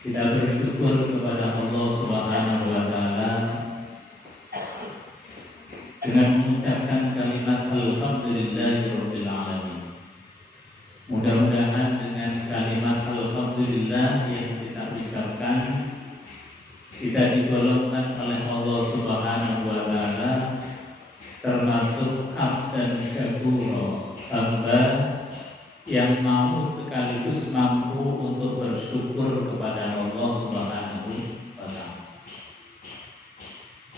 Kita bersyukur kepada Allah Subhanahu wa taala dengan mengucapkan kalimat alhamdulillahirabbil alamin. Mudah-mudahan dengan kalimat alhamdulillah yang kita ucapkan, kita digolongkan oleh Allah Subhanahu wa taala termasuk abdan syakura, hamba yang mau sekaligus mampu untuk bersyukur kepada Allah Subhanahu wa taala.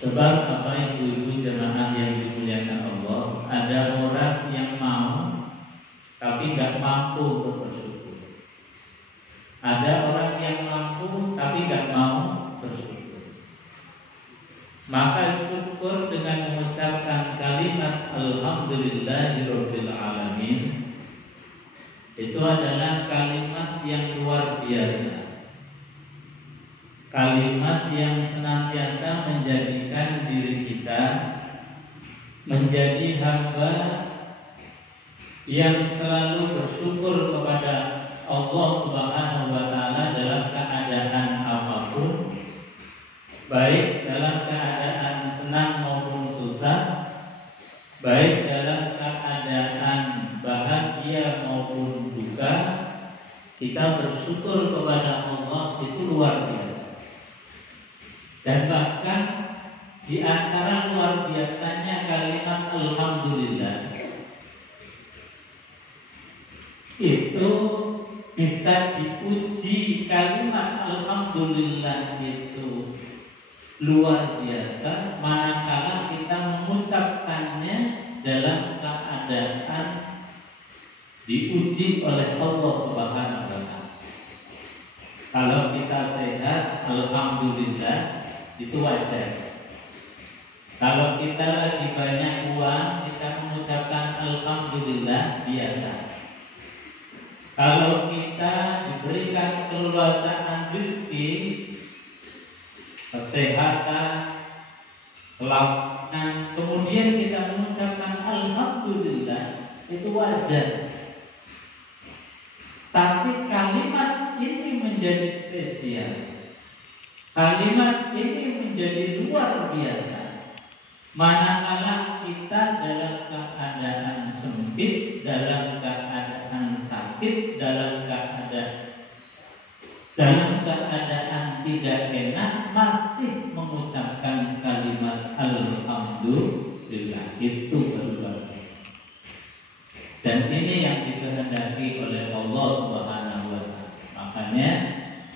Sebab apa ibu-ibu jemaah yang dimuliakan Allah, ada orang yang mau tapi nggak mampu untuk bersyukur. Ada orang yang mampu tapi nggak mau bersyukur. Maka syukur dengan mengucapkan kalimat alhamdulillahirabbil alamin itu adalah kalimat yang luar biasa. Kalimat yang senantiasa menjadikan diri kita menjadi hamba yang selalu bersyukur kepada Allah Subhanahu wa taala dalam keadaan apapun, baik dalam keadaan senang maupun susah, baik dalam keadaan bahagia maupun duka. Kita bersyukur kepada Allah itu luar biasa. Dan bahkan di antara luar biasanya kalimat alhamdulillah itu bisa dipuji. Kalimat alhamdulillah itu luar biasa manakala kita mengucapkannya dalam keadaan diuji oleh Allah Subhanahu wa taala. Kalau kita sehat, alhamdulillah itu wajar. Kalau kita lagi banyak uang, kita mengucapkan alhamdulillah biasa. Kalau kita diberikan keleluasaan rezeki, kesehatan, kelapangan, kemudian kita mengucapkan alhamdulillah, itu wajar. Tapi kalimat ini menjadi spesial. Kalimat ini menjadi luar biasa manakala kita dalam keadaan sempit, dalam keadaan sakit, dalam keadaan tidak enak, masih mengucapkan kalimat alhamdulillah. Itu luar biasa. Dan ini yang dikehendaki oleh Allah Subhanahu wa taala. Makanya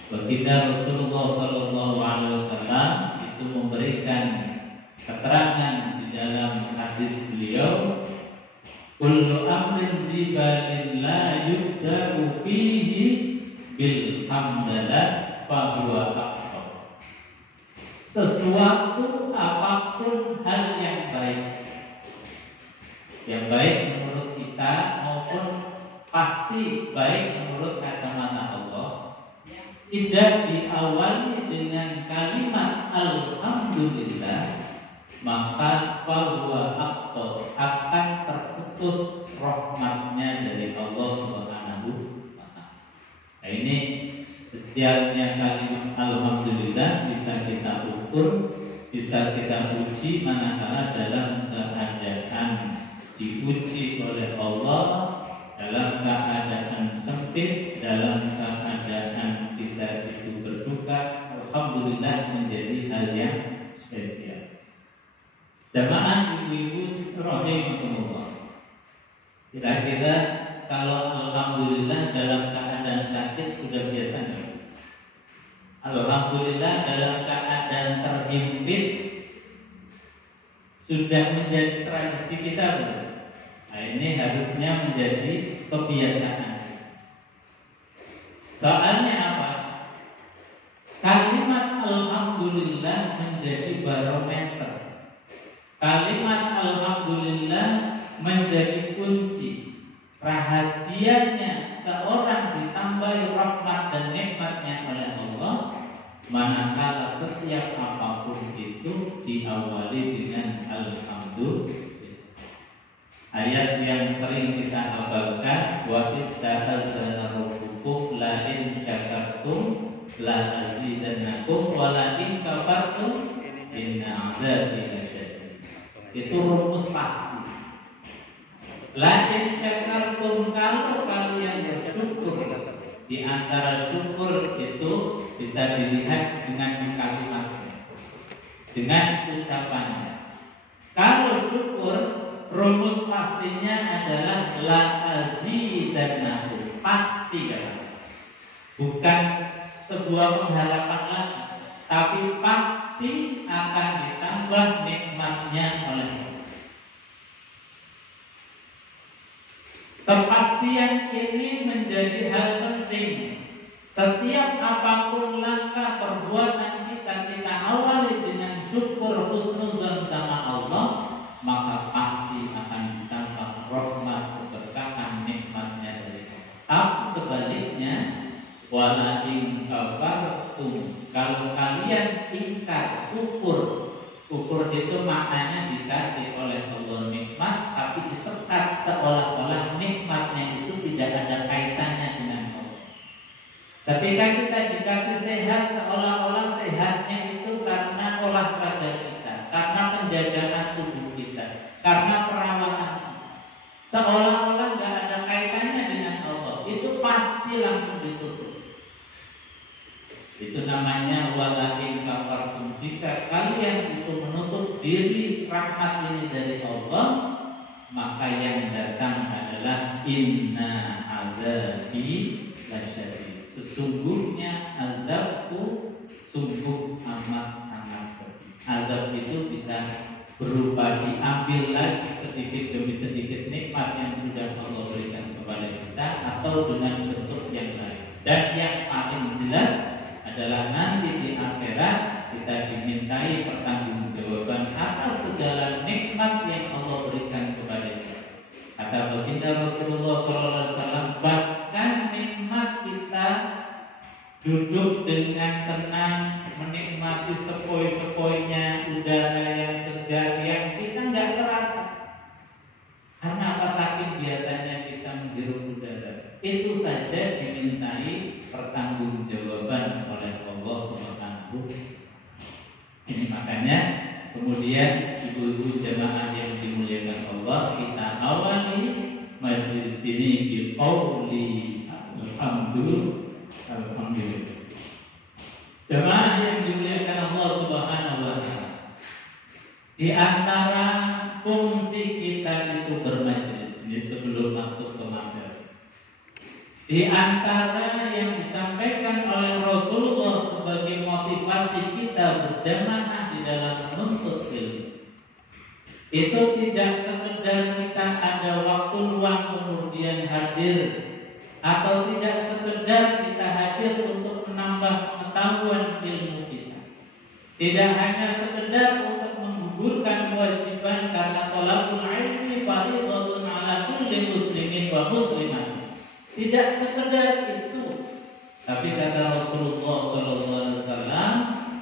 baginda Rasulullah sallallahu alaihi wasallam itu memberikan keterangan di dalam hadis beliau, kullu amrin zibalin la yubda'u fihi bil hamdalah fa huwa aqsar. Sesuatu apapun hal yang baik menurut kita maupun pasti baik menurut kacamata Allah, tidak diawali dengan kalimat alhamdulillah, maka bahwa akan terputus rahmatnya dari Allah Subhanahu wa taala. Nah, ini setiapnya kalimat alhamdulillah bisa kita ukur, bisa kita uji manakala dalam keadaan diuji oleh Allah, dalam keadaan sempit, dalam keadaan kita itu berduka. Alhamdulillah menjadi hal yang spesial. Jamaah ibu-ibu rahimakumullah, kira-kira kalau alhamdulillah dalam keadaan sakit sudah biasa enggak? Alhamdulillah dalam keadaan terhimpit sudah menjadi tradisi kita, bukan? Nah, ini harusnya menjadi kebiasaan. Soalnya apa? Kalimat alhamdulillah menjadi barometer. Kalimat alhamdulillah menjadi kunci. Rahasianya seorang ditambahi rahmat dan nikmatnya oleh Allah manakala setiap apapun itu diawali dengan alhamdulillah. Ayat yang sering kita hafalkan, wa idza'adzana rabbukum la in syakartum la azidannakum wa la in kafartum inna azabi lasyadid. Itu rumus pasti. La in syakartum, kalau kalian bersyukur, di antara syukur itu bisa dilihat dengan kalimatnya, dengan ucapannya. Kalau syukur, rumus pastinya adalah la azidannakum, pasti kan? Bukan sebuah pengharapan lagi, tapi pasti akan ditambah nikmatnya oleh Allah. Kepastian ini menjadi hal penting. Setiap apapun langkah perbuatan kita awali dengan syukur husnuzan sama Allah, maka pasti akan ditambah rahmat, keberkahan, nikmatnya dari Allah. Tapi sebaliknya, wala in kafartum, kalau kalian ingkar, kufur itu maknanya dikasih oleh Allah nikmat, tapi disekat seolah-olah nikmatnya itu tidak ada kaitannya dengan Allah. Ketika kita dikasih sehat, seolah-olah sehatnya itu karena olahraga kita, karena penjagaan tubuh kita, karena perawatan kita. Seolah-olah nggak ada kaitannya dengan Allah. Itu pasti langsung ditutup. Itu namanya wala in kafartum. Jika kalian itu menutup diri rahmat ini dari Allah, maka yang datang adalah inna azabi lasyadid. Sesungguhnya azabku sungguh amat sangat pedih. Azab itu bisa berupa diambil lagi sedikit demi sedikit nikmat yang sudah Allah berikan kepada kita, atau dengan bentuk yang lain. Dan yang paling jelas adalah nanti di akhirat kita dimintai pertanggungjawaban atas segala nikmat yang Allah berikan kepada kita. Kata baginda Rasulullah SAW, bahkan nikmat kita duduk dengan tenang menikmati sepoi-sepoinya udara yang segar yang kita nggak terasa. Karena apa? Saking biasanya kita menghirup udara, itu saja dimintai pertanggungjawaban oleh Allah Subhanahu. Ini makanya kemudian ibu-ibu jamaah yang dimuliakan Allah, kita awali majelis ini di qauli alhamdulillah. Jamaah yang dimuliakan Allah Subhanahu wa taala, di antara fungsi kita itu bermajelis. Ini sebelum masuk ke materi. Di antara yang disampaikan oleh Rasulullah sebagai motivasi kita berjamaah di dalam menuntut ilmu, itu tidak sekedar kita ada waktu luang kemudian hadir, atau tidak sekedar kita hadir untuk menambah pengetahuan ilmu kita. Tidak hanya sekedar untuk menggugurkan kewajiban, karena thalabul ilmi fardhatun 'ala kulli muslimin wa muslimat. Tidak sekedar itu, tapi kata Rasulullah SAW,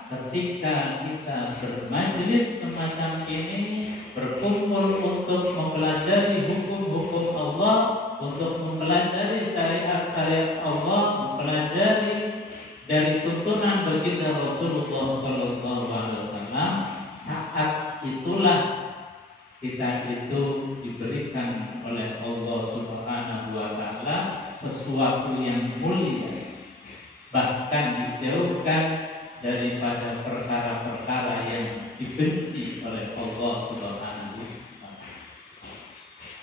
ketika kita bermajelis semacam ini, berkumpul untuk mempelajari hukum-hukum Allah, untuk mempelajari syariat-syariat Allah, mempelajari dari tuntunan baginda Rasulullah SAW, saat itulah kita itu diberikan oleh Allah Subhanahu wa taala sesuatu yang mulia, bahkan dijauhkan daripada perkara-perkara yang dibenci oleh Allah Subhanahu wa taala.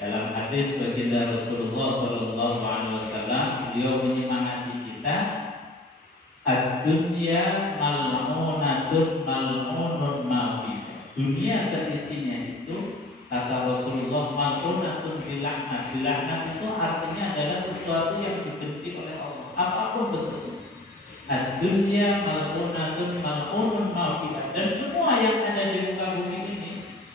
Dalam hadis baginda Rasulullah sallallahu alaihi wasallam, beliau menyemangati kita, ad-dunya mal'unatun mal'unun ma fiha. Dunia seisinya itu, kata Rasulullah, mal'unatun bilaknat. Bilaknat itu artinya adalah sesuatu yang dibenci oleh Allah, apapun bentuknya. Ad-dunya mal'unatun mal'unun ma fiha. Dan semua yang ada di muka bumi ini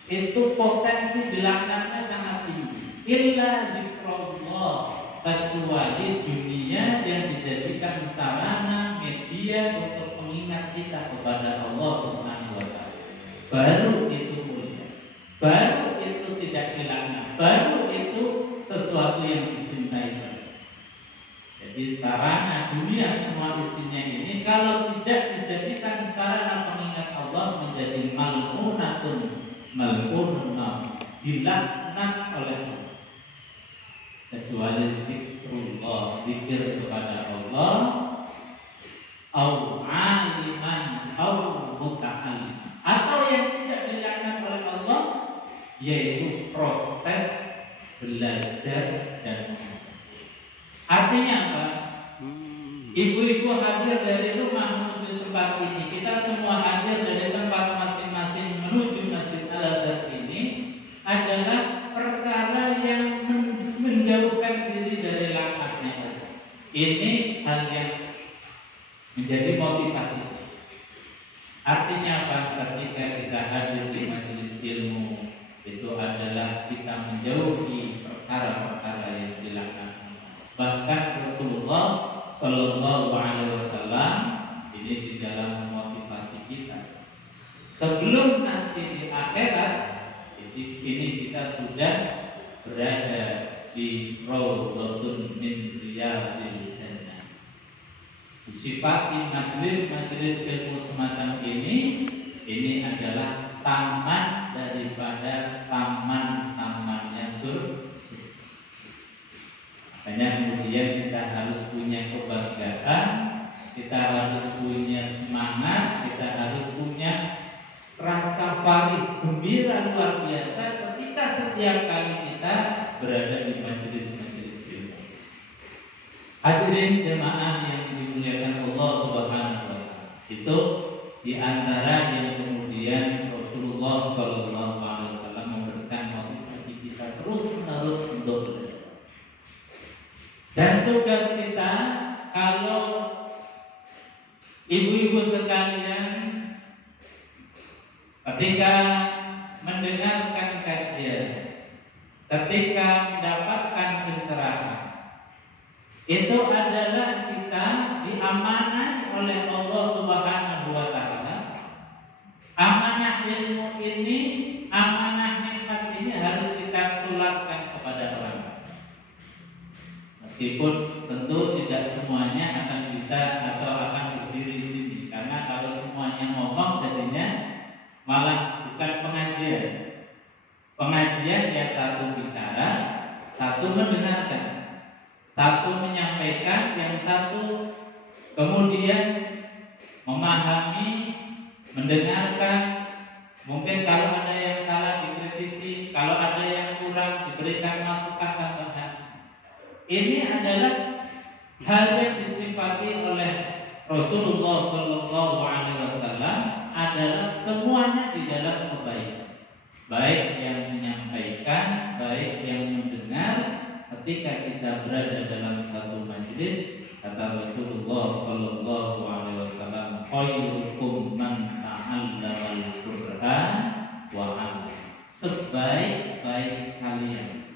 itu potensi bilaknatnya sangat tinggi. Illa zikrullah, kecuali dunia yang dijadikan sarana media untuk mengingat kita kepada Allah Subhanahu wa taala. Baru itu mulia, baru itu tidak dilaknat, baru itu sesuatu yang dicintai. Jadi sarana dunia semua isinya ini kalau tidak dijadikan sarana pengingat Allah menjadi mal'unatun dilaknat oleh Allah. Kecuali zikrullah, zikir kepada Allah, au aliman au muta'allim, atau yang tidak dilaknat oleh Allah yaitu proses belajar dan mengajar. Artinya apa? Ibu-ibu hadir dari rumah menuju tempat ini, kita semua hadir dari tempat masing-masing menuju Masjid Al-Azhar ini adalah perkara yang menjauhkan diri dari laknatnya Allah. Ini hal yang menjadi motivasi. Artinya apa? Ketika kita hadir di majelis ilmu, itu adalah kita menjauhi perkara-perkara yang dilaknat. Bahkan Rasulullah Shallallahu Alaihi Wasallam ini di dalam memotivasi kita. Sebelum nanti di akhirat, ini kita sudah berada di Raudhatun min Riyadil Jannah. Disifati majelis-majelis ilmu semacam ini adalah taman daripada taman-tamannya surga. Makanya kemudian kita harus punya kebanggaan, kita harus punya semangat, kita harus punya rasa paling gembira luar biasa ketika setiap kali kita berada di majelis-majelis ilmu. Hadirin jemaah yang dimuliakan Allah Subhanahu wa taala. Itu di antara yang kemudian Rasulullah Shallallahu Alaihi Wasallam memberikan motivasi kita terus-menerus untuk belajar. Dan tugas kita, kalau ibu-ibu sekalian ketika mendengarkan kajian, ketika mendapatkan pencerahan, itu adalah kita diamanai oleh Allah Subhanahu wa taala. Amanah ilmu ini, amanah nikmat ini harus kita tularkan kepada orang. Meskipun tentu tidak semuanya akan bisa atau akan berdiri di sini, karena kalau semuanya ngomong jadinya malah bukan pengajian. Pengajian ya satu bicara, satu mendengarkan, satu menyampaikan, yang satu kemudian memahami, mendengarkan. Mungkin kalau ada yang salah dikritisi, kalau ada yang kurang diberikan masukan tambahan. Ini adalah hal yang disifati oleh Rasulullah Shallallahu Alaihi Wasallam adalah semuanya di dalam kebaikan, baik yang menyampaikan, baik yang mendengar. Ketika kita berada dalam satu majelis, kata Rasulullah Shallallahu Alaihi Wasallam, khairukum man ta'allama al-Qur'an wa 'allama. Sebaik-baik kalian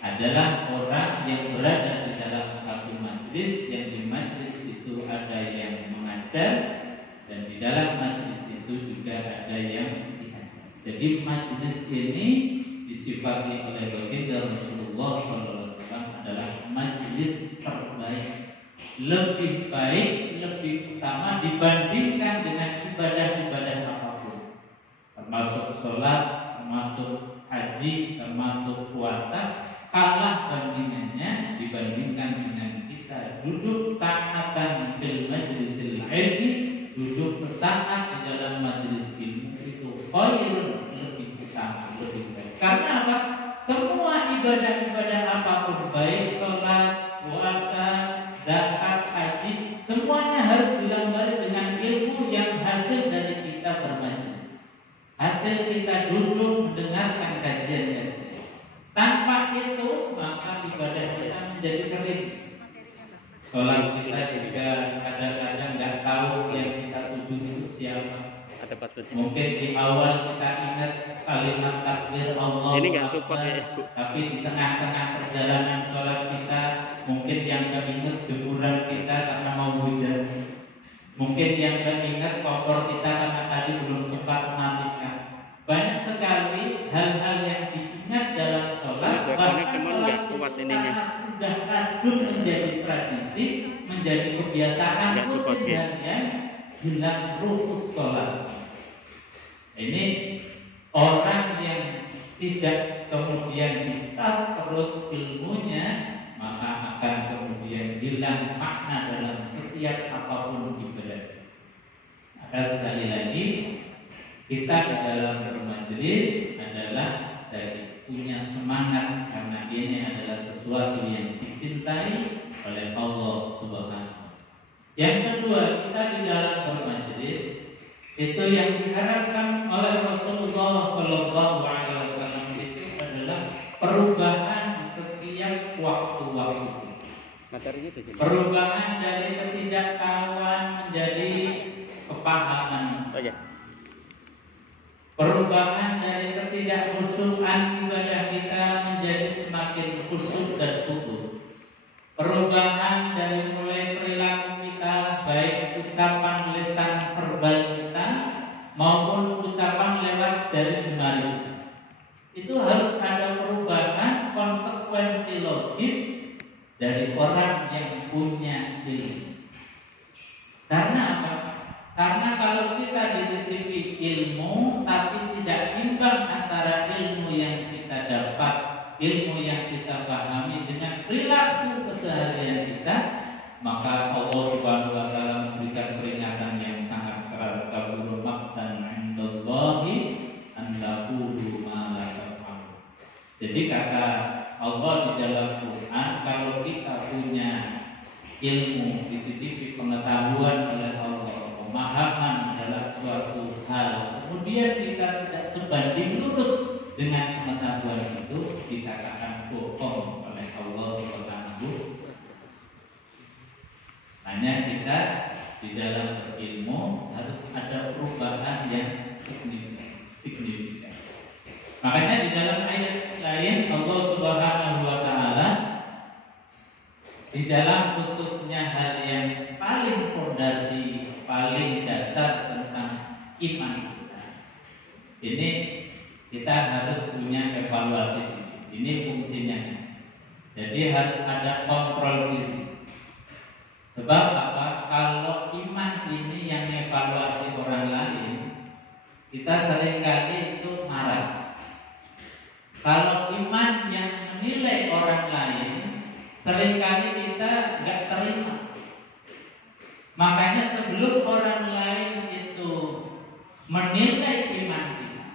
adalah orang yang berada di dalam satu majelis, yang di majelis itu ada yang mengajar, dan di dalam majelis itu juga ada yang diajar. Jadi majelis ini disifati oleh baginda Rasulullah SAW adalah majelis terbaik, lebih baik, lebih utama dibandingkan dengan ibadah-ibadah apapun, termasuk sholat, termasuk haji, termasuk puasa. Kalah bandingannya dibandingkan dengan kita duduk sa'atan fil majlisil ilmi, duduk sesaat di dalam majelis ilmu, itu khairun, lebih utama, lebih baik. Karena apa? Semua ibadah-ibadah apapun, baik sholat, puasa, zakat, haji, semuanya harus dilambari dengan ilmu yang hasil dari kita bermajelis, hasil kita duduk mendengarkan kajian. Tanpa itu maka ibadah kita menjadi kering. Sholat kita juga kadang-kadang nggak tahu yang kita tuju itu siapa. Mungkin di awal kita ingat kalimat takbir Allah, ini nggak support ya, tapi di tengah-tengah perjalanan sholat kita mungkin yang keinget jemuran kita karena mau hujan. Mungkin yang keinget kompor kita karena tadi belum sempat mematikan. Banyak sekali hal-hal yang ingat dalam sholat, bahkan sholat itu karena sudah kadung menjadi tradisi, menjadi kebiasaan rutin harian, hilang rukus sholat. Ini orang yang tidak kemudian ditas terus ilmunya, maka akan kemudian hilang makna dalam setiap apapun ibadah. Maka sekali lagi, kita di dalam bermajelis adalah dari punya semangat karena ini adalah sesuatu yang dicintai oleh Allah Subhanahu. Yang kedua, kita di dalam bermajelis itu yang diharapkan oleh Rasulullah Shallallahu Alaihi Wasallam itu adalah perubahan di setiap waktu-waktu. Perubahan dari ketidaktahuan menjadi kepahaman. Perubahan dari ketidakhusyukan ibadah kita menjadi semakin khusyuk dan khusyuk. Perubahan dari mulai perilaku kita, baik ucapan lisan verbal kita maupun ucapan lewat jari jemari, itu harus ada perubahan konsekuensi logis dari orang yang punya ilmu. Karena apa? Karena kalau kita dititipi ilmu tapi tidak imbang antara ilmu yang kita dapat, ilmu yang kita pahami dengan perilaku keseharian kita, maka Allah Subhanahu wa taala memberikan peringatan yang sangat keras, kabur maqtan 'indallahi an taqulu ma la taf'alun. Jadi kata Allah di dalam Quran, kalau kita punya ilmu, dititipi pengetahuan oleh Allah, pemahaman dalam suatu hal, kemudian kita tidak sebanding lurus dengan pengetahuan itu, dikatakan bohong oleh Allah Subhanahu. Hanya kita di dalam berilmu harus ada perubahan yang signifikan. Makanya di dalam ayat lain Allah Subhanahu wa taala di dalam khususnya hal yang paling fondasi, paling dasar tentang iman kita. Ini kita harus punya evaluasi. Ini fungsinya. Jadi harus ada kontrol diri. Sebab apa? Kalau iman ini yang evaluasi orang lain, kita seringkali itu marah. Kalau iman yang menilai orang lain, seringkali kita nggak terima. Makanya sebelum orang lain itu menilai iman kita,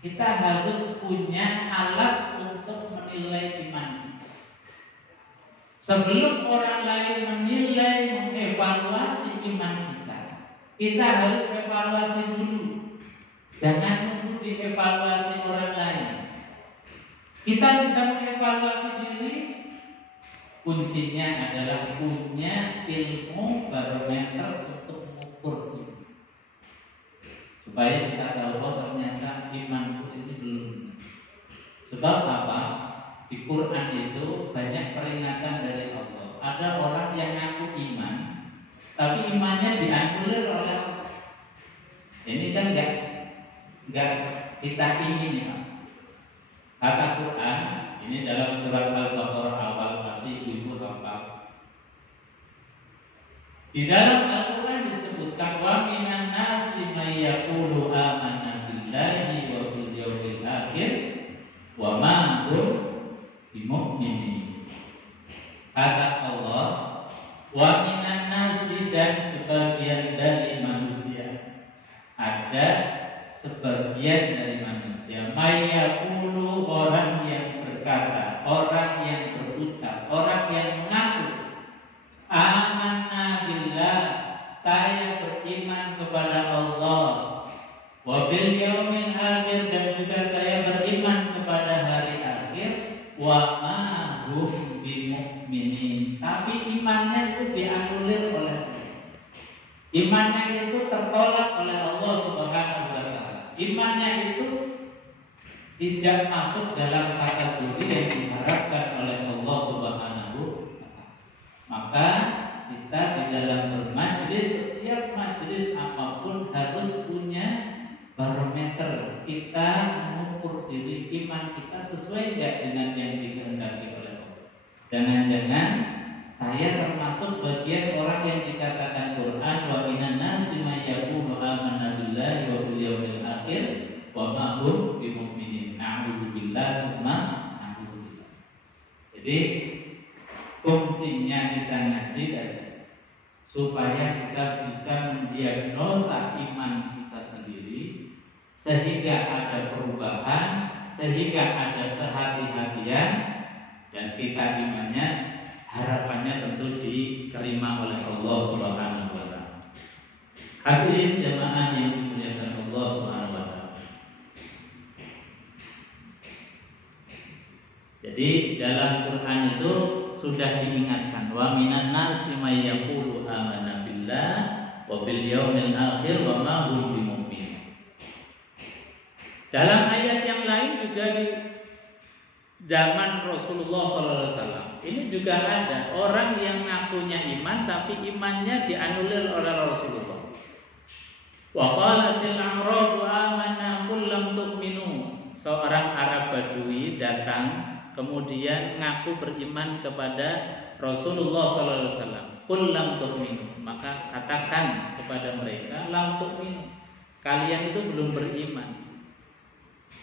kita harus punya alat untuk menilai iman kita. Sebelum orang lain menilai, mengevaluasi iman kita, kita harus evaluasi dulu. Jangan tunggu dievaluasi orang lain. Kita bisa mengevaluasi diri. Kuncinya adalah punya ilmu barometer untuk mengukur itu, supaya kita tahu bahwa ternyata imanku ini belum. Sebab apa? Di Quran itu banyak peringatan dari Allah. Ada orang yang ngaku iman, tapi imannya dianulir oleh Allah. Ini kan enggak kita ingin, Mas. Kata Quran ini dalam surat Al-Baqarah awal, pasti ibu hafal. Di dalam Al-Quran disebutkan wa minan nasi may yaqulu amanna billahi wa bil yawmil akhir wa ma hum bimu'minin. Kata Allah, wa minan nasi, dan sebagian dari manusia, ada sebagian dari manusia may yaqulu, orang yang berkata, orang yang berucap, orang yang mengaku amanna billah, saya beriman kepada Allah, wa bil yaumil akhir, dan juga saya beriman kepada hari akhir, wa ma hum bimu'minin, tapi imannya itu dianulir oleh Allah. Imannya itu tertolak oleh Allah Subhanahu wa taala. Imannya itu tidak masuk dalam kategori yang diharapkan oleh Allah Subhanahu wa taala. Maka kita di dalam bermajlis, setiap majlis apapun harus punya barometer. Kita mengukur diri iman kita sesuai nggak dengan yang dikehendaki oleh Allah. Jangan-jangan saya termasuk bagian orang yang dikatakan Quran wa minan nasi may yaqulu amanna billahi wa bil yaumil akhir wa ma hum bimu'minin. Na'udzubillah summa na'udzubillah. Jadi fungsinya kita ngaji supaya kita bisa mendiagnosa iman kita sendiri, sehingga ada perubahan, sehingga ada kehati-hatian, dan kita imannya harapannya tentu diterima oleh Allah Subhanahu wa taala. Hadirin jamaah yang dimuliakan Allah Subhanahu wa taala. Jadi dalam Quran itu sudah diingatkan wa minan nasi may yaqulu amanna billah wa bil yaumil akhir wa ma hum bimu'minin. Dalam ayat yang lain juga di zaman Rasulullah SAW ini juga ada orang yang ngakunya iman tapi imannya dianulir oleh Rasulullah. Wa qalatil a'rabu amanna qul lam tu'minu. Seorang Arab Badui datang kemudian ngaku beriman kepada Rasulullah SAW. Qul lam tu'minu, maka katakan kepada mereka lam tu'minu, kalian itu belum beriman.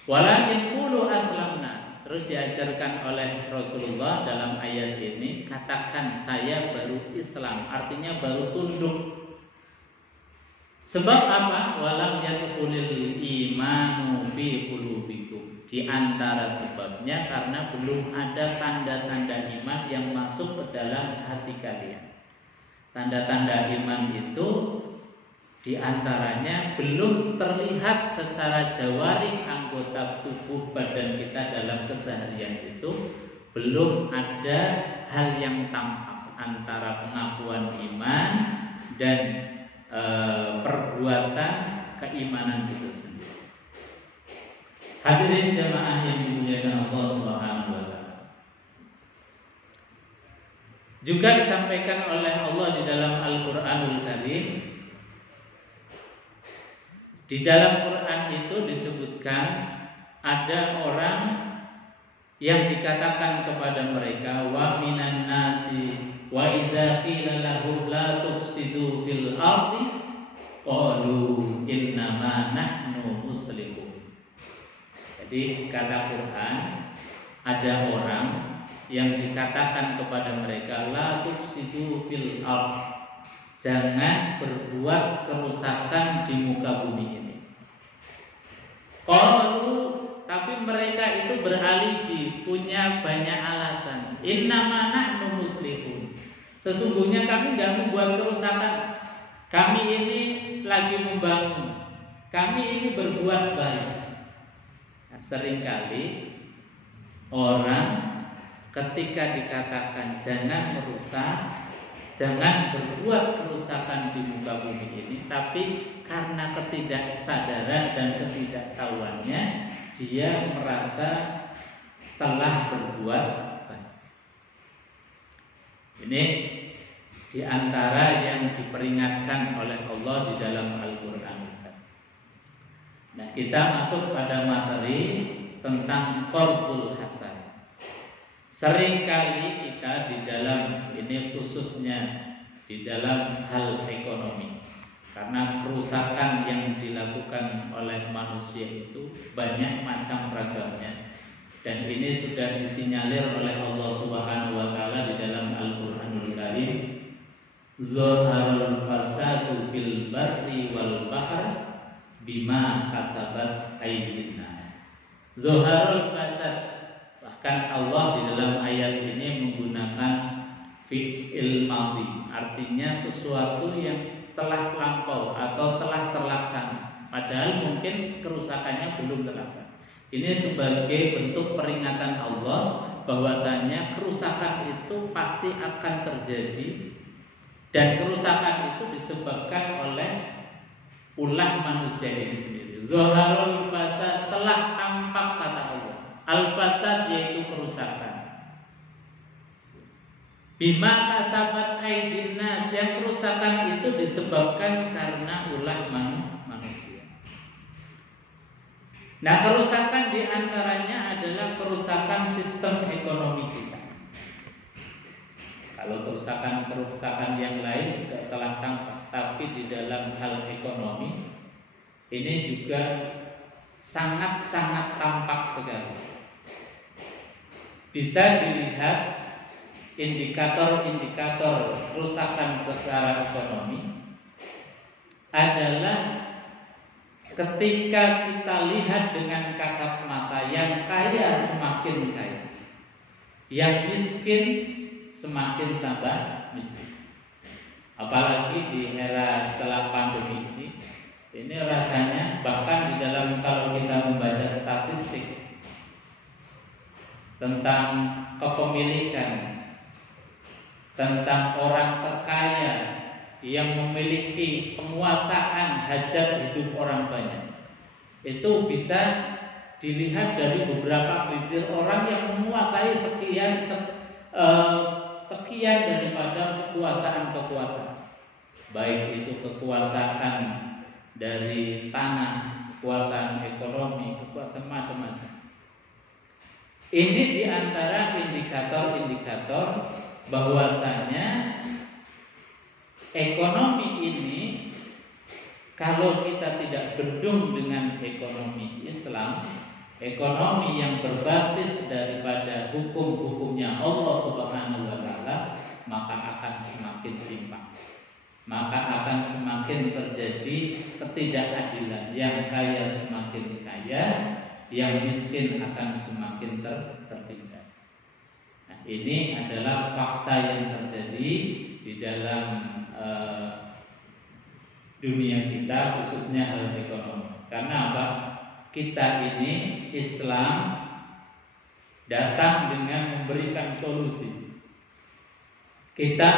Walakin qulu aslamna. Terus diajarkan oleh Rasulullah dalam ayat ini, katakan saya baru Islam, artinya baru tunduk. Sebab apa? Walam yadkhulul imanu fi qulubikum. Di antara sebabnya karena belum ada tanda-tanda iman yang masuk ke dalam hati kalian. Tanda-tanda iman itu di antaranya belum terlihat secara jawari anggota tubuh badan kita dalam keseharian itu, belum ada hal yang tampak antara pengakuan iman dan perbuatan keimanan itu sendiri. Hadirin jamaah yang dimuliakan Allah Subhanahu wa taala. Juga disampaikan oleh Allah di dalam Al-Qur'anul Karim. Di dalam Quran itu disebutkan ada orang yang dikatakan kepada mereka wa minan nasi wa idza qila lahum la tufsidu fil ardi qalu innama nahnu muslimun. Jadi kata Quran, ada orang yang dikatakan kepada mereka la tufsidu fil ardh, jangan berbuat kerusakan di muka bumi ini. Qalu, tapi mereka itu beralibi, punya banyak alasan. Innama nahnu muslihun, sesungguhnya kami enggak membuat kerusakan. Kami ini lagi membangun. Kami ini berbuat baik. Seringkali orang ketika dikatakan jangan merusak, jangan berbuat kerusakan di muka bumi ini, tapi karena ketidaksadaran dan ketidaktahuannya dia merasa telah berbuat baik. Ini diantara yang diperingatkan oleh Allah di dalam Al-Quran. Nah, kita masuk pada materi tentang qardul hasan. Seringkali kita di dalam ini, khususnya di dalam hal ekonomi, karena kerusakan yang dilakukan oleh manusia itu banyak macam ragamnya, dan ini sudah disinyalir oleh Allah Subhanahu wa taala di dalam Al-Qur'anul Karim. Zaharul fasadu fil barri wal bahr bima kasabat aydin nas. Zaharul fasad, bahkan Allah di dalam ayat ini menggunakan fi'il madhi, artinya sesuatu yang telah lampau atau telah terlaksana, padahal mungkin kerusakannya belum terlaksana. Ini sebagai bentuk peringatan Allah bahwasanya kerusakan itu pasti akan terjadi, dan kerusakan itu disebabkan oleh ulah manusia ini sendiri. Zaharul fasad, telah tampak kata Allah. Al-fasad yaitu kerusakan. Bima kasabat aydin nas, yang kerusakan itu disebabkan karena ulah manusia. Nah, kerusakan diantaranya adalah kerusakan sistem ekonomi kita. Kalau kerusakan yang lain juga telah tampak, tapi di dalam hal ekonomi ini juga sangat-sangat tampak sekali. Bisa dilihat indikator-indikator kerusakan secara ekonomi adalah ketika kita lihat dengan kasat mata, yang kaya semakin kaya, yang miskin semakin tambah miskin. Apalagi di era setelah pandemi ini rasanya bahkan di dalam, kalau kita membaca statistik tentang kepemilikan, tentang orang terkaya yang memiliki penguasaan hajat hidup orang banyak, itu bisa dilihat dari beberapa gelintir orang yang menguasai sekian daripada kekuasaan, baik itu kekuasaan dari tanah, kekuasaan ekonomi, kekuasaan macam-macam. Ini diantara indikator-indikator bahwasanya ekonomi ini, kalau kita tidak bendung dengan ekonomi Islam, ekonomi yang berbasis daripada hukum-hukumnya Allah Subhanahu wa taala, maka akan semakin timpang. Maka akan semakin terjadi ketidakadilan, yang kaya semakin kaya, yang miskin akan semakin tertindas. Nah, ini adalah fakta yang terjadi di dalam dunia kita, khususnya hal ekonomi. Karena apa? Kita ini Islam datang dengan memberikan solusi. Kita,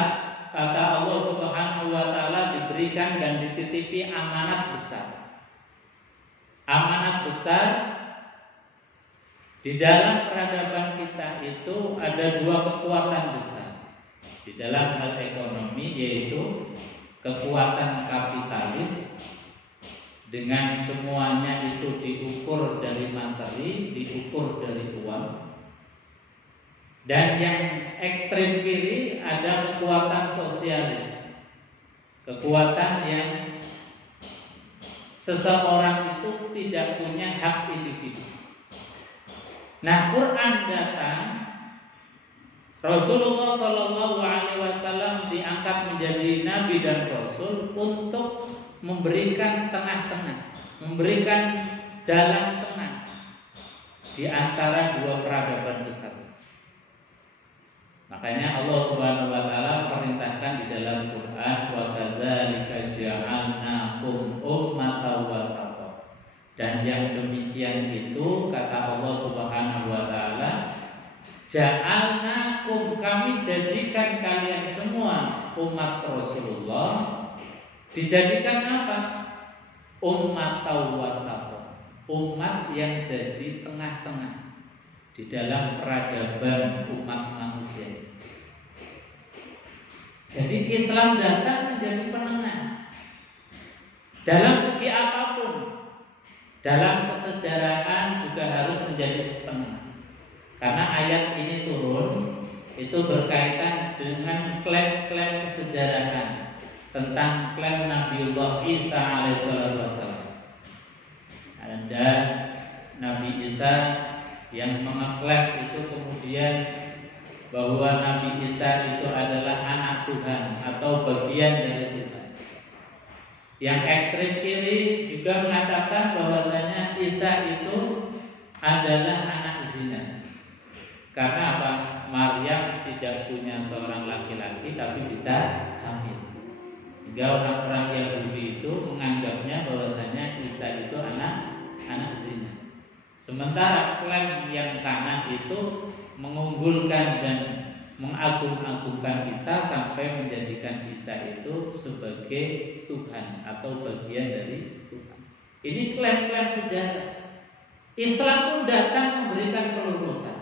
kata Allah Subhanahu wa taala, diberikan dan dititipi amanat besar. Amanat besar di dalam peradaban kita itu ada dua kekuatan besar di dalam hal ekonomi, yaitu kekuatan kapitalis dengan semuanya itu diukur dari materi, diukur dari uang. Dan yang ekstrem kiri ada kekuatan sosialis, kekuatan yang seseorang itu tidak punya hak individu. Nah, Quran datang, Rasulullah Shallallahu Alaihi Wasallam diangkat menjadi nabi dan rasul untuk memberikan tengah-tengah, memberikan jalan tengah di antara dua peradaban besar. Makanya Allah Subhanahu wa taala perintahkan di dalam Quran, wa kadzalika ja'alnakum ummatan wasata. Dan yang demikian itu, kata Allah Subhanahu wa taala, ja'alnakum, kami jadikan kalian semua umat Rasulullah, dijadikan apa? Ummatan wasata, umat yang jadi tengah-tengah di dalam peradaban umat manusia. Jadi Islam datang menjadi penengah dalam segi apapun. Dalam kesejarahan juga harus menjadi penengah. Karena ayat ini turun itu berkaitan dengan klaim-klaim kesejarahan tentang klaim Nabiullah Isa alaihissalam. Ada Nabi Isa yang mengklaim itu kemudian bahwa Nabi Isa itu adalah anak Tuhan atau bagian dari Tuhan. Yang ekstrem kiri juga mengatakan bahwasanya Isa itu adalah anak zina. Karena apa? Maryam tidak punya seorang laki-laki tapi bisa hamil. Sehingga orang-orang Yahudi itu menganggapnya bahwasanya Isa itu anak zina. Sementara klaim yang kanan itu mengunggulkan dan mengagung-agungkan Isa sampai menjadikan Isa itu sebagai Tuhan atau bagian dari Tuhan. Ini klaim-klaim sejarah. Islam pun datang memberikan pelurusan.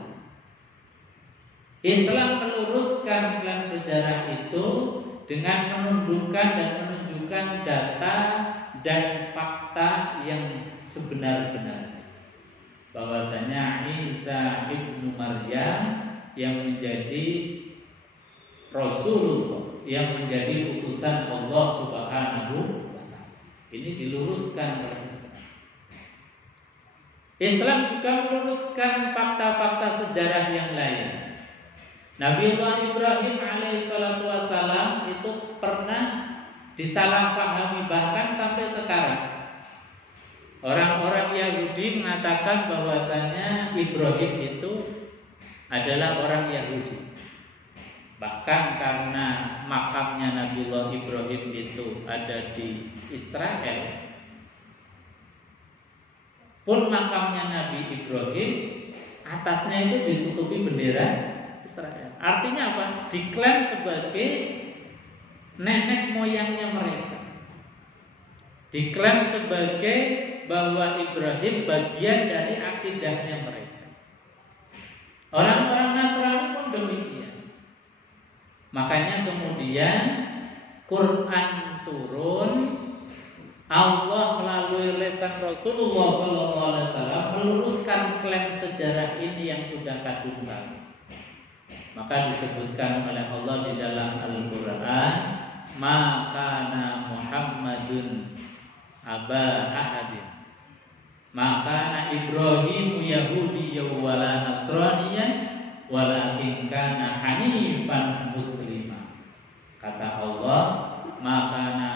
Islam meluruskan klaim sejarah itu dengan menundukkan dan menunjukkan data dan fakta yang sebenar-benarnya. bahwasanya Isa ibnu Maryam yang menjadi Rasulullah, yang menjadi utusan Allah Subhanahu wa taala. Ini diluruskan oleh Islam. Islam juga meluruskan fakta-fakta sejarah yang lain. Nabiullah Ibrahim alaihissalatu wassalam itu pernah disalahpahami bahkan sampai sekarang. Orang-orang Yahudi mengatakan bahwasanya Ibrahim itu adalah orang Yahudi. Bahkan karena makamnya Nabiullah Ibrahim itu ada di Israel, pun makamnya Nabi Ibrahim atasnya itu ditutupi bendera Israel. Artinya apa? Diklaim sebagai nenek moyangnya mereka. Diklaim sebagai bahwa Ibrahim bagian dari akidahnya mereka. Orang-orang Nasrani pun demikian. Makanya kemudian Quran turun, Allah melalui lisan Rasulullah SAW meluruskan klaim sejarah ini yang sudah kadung kala. Maka disebutkan oleh Allah di dalam Al-Quran, "Ma kana Muhammadun aba ahadin, ma kana Ibrahim Yahudiyyan wala Nasraniyyan, walakin kana hanifan muslimah." Kata Allah, "Ma kana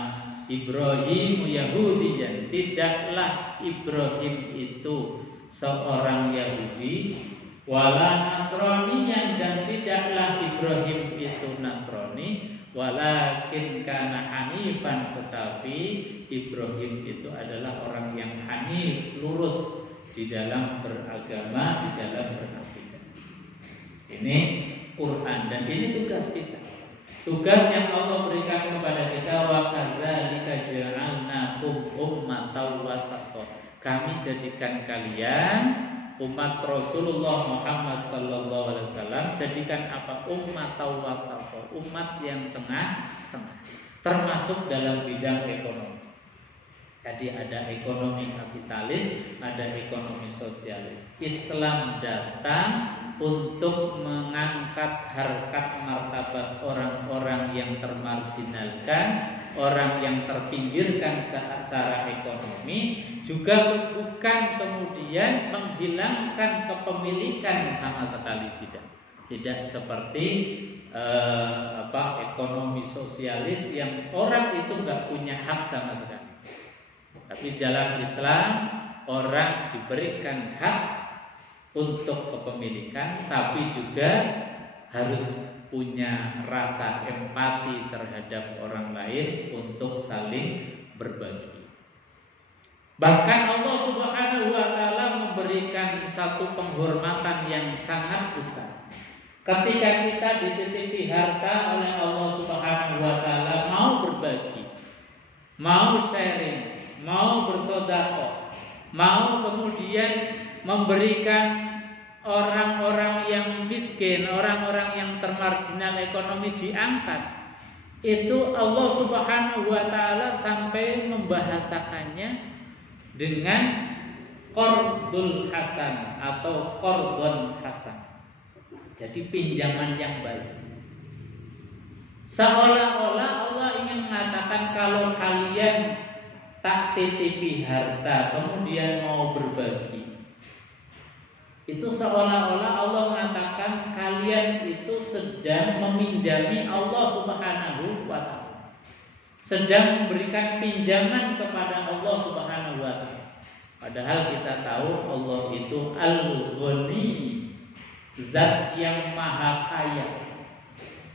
Ibrahim Yahudiyyan," tidaklah Ibrahim itu seorang Yahudi, wala Nasraniyan, dan tidaklah Ibrahim itu Nasrani, walakin kana hanifan, tetapi Ibrahim itu adalah orang yang hanif, lurus di dalam beragama, di dalam berakidah. Ini Quran dan ini tugas kita. Tugas yang Allah berikan kepada kita, wa kadzalika ja'alnakum ummatan wasata. Kami jadikan kalian umat Rasulullah Muhammad sallallahu alaihi wasallam, jadikan apa? Ummatan wasata, umat yang tengah-tengah, termasuk dalam bidang ekonomi. Jadi ada ekonomi kapitalis, ada ekonomi sosialis. Islam datang untuk mengangkat harkat martabat orang-orang yang termarginalkan, orang yang terpinggirkan secara ekonomi, juga bukan kemudian menghilangkan kepemilikan sama sekali, tidak. Tidak seperti ekonomi sosialis yang orang itu nggak punya hak sama sekali. Tapi dalam Islam orang diberikan hak untuk kepemilikan, tapi juga harus punya rasa empati terhadap orang lain untuk saling berbagi. Bahkan Allah Subhanahu wa taala memberikan satu penghormatan yang sangat besar. Ketika kita dititipi harta oleh Allah Subhanahu wa taala, mau berbagi, mau sharing, mau bersedekah, mau kemudian memberikan orang-orang yang miskin, orang-orang yang termarginal ekonomi diangkat. Itu Allah Subhanahu wa taala sampai membahasakannya dengan qardul hasan atau qardun hasan. Jadi pinjaman yang baik. Seolah-olah Allah ingin mengatakan kalau kalian tak titipi harta kemudian mau berbagi, itu seolah-olah Allah mengatakan kalian itu sedang meminjami Allah Subhanahu wa taala, sedang memberikan pinjaman kepada Allah Subhanahu wa taala. Padahal kita tahu Allah itu Al-Ghani, zat yang maha kaya,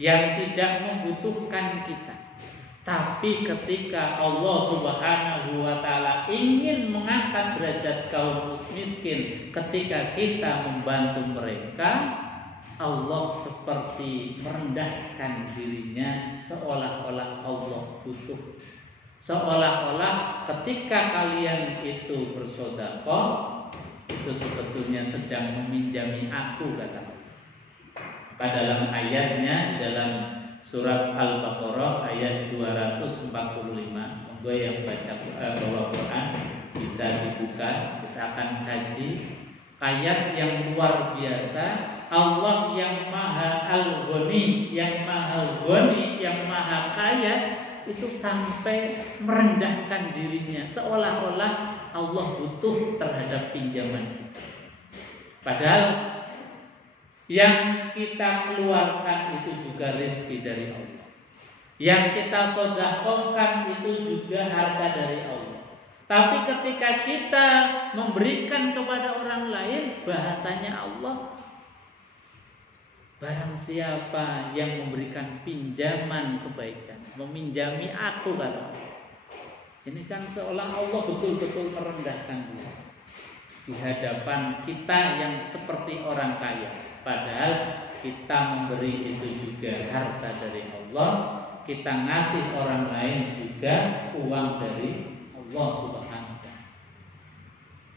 yang tidak membutuhkan kita. Tapi ketika Allah Subhanahu wa taala ingin mengangkat derajat kaum miskin, ketika kita membantu mereka, Allah seperti merendahkan dirinya, seolah-olah Allah butuh. Seolah-olah ketika kalian itu bersedekah, itu sebetulnya sedang meminjami aku, kata Allah. Dalam ayatnya, dalam Surat Al-Baqarah ayat 245. Monggo yang bawa Quran bisa dibuka, kita akan kaji ayat yang luar biasa. Allah yang maha al-ghani, yang maha ghani, yang maha kaya, itu sampai merendahkan dirinya seolah-olah Allah butuh terhadap pinjaman. Padahal yang kita keluarkan itu juga rezeki dari Allah. Yang kita sedekahkan itu juga harta dari Allah. Tapi ketika kita memberikan kepada orang lain, bahasanya Allah, barang siapa yang memberikan pinjaman kebaikan, meminjami aku, kata Allah. Ini kan seolah Allah betul-betul merendahkan diri di hadapan kita yang seperti orang kaya. Padahal kita memberi itu juga harta dari Allah, kita ngasih orang lain juga uang dari Allah Subhanahu wa ta'ala.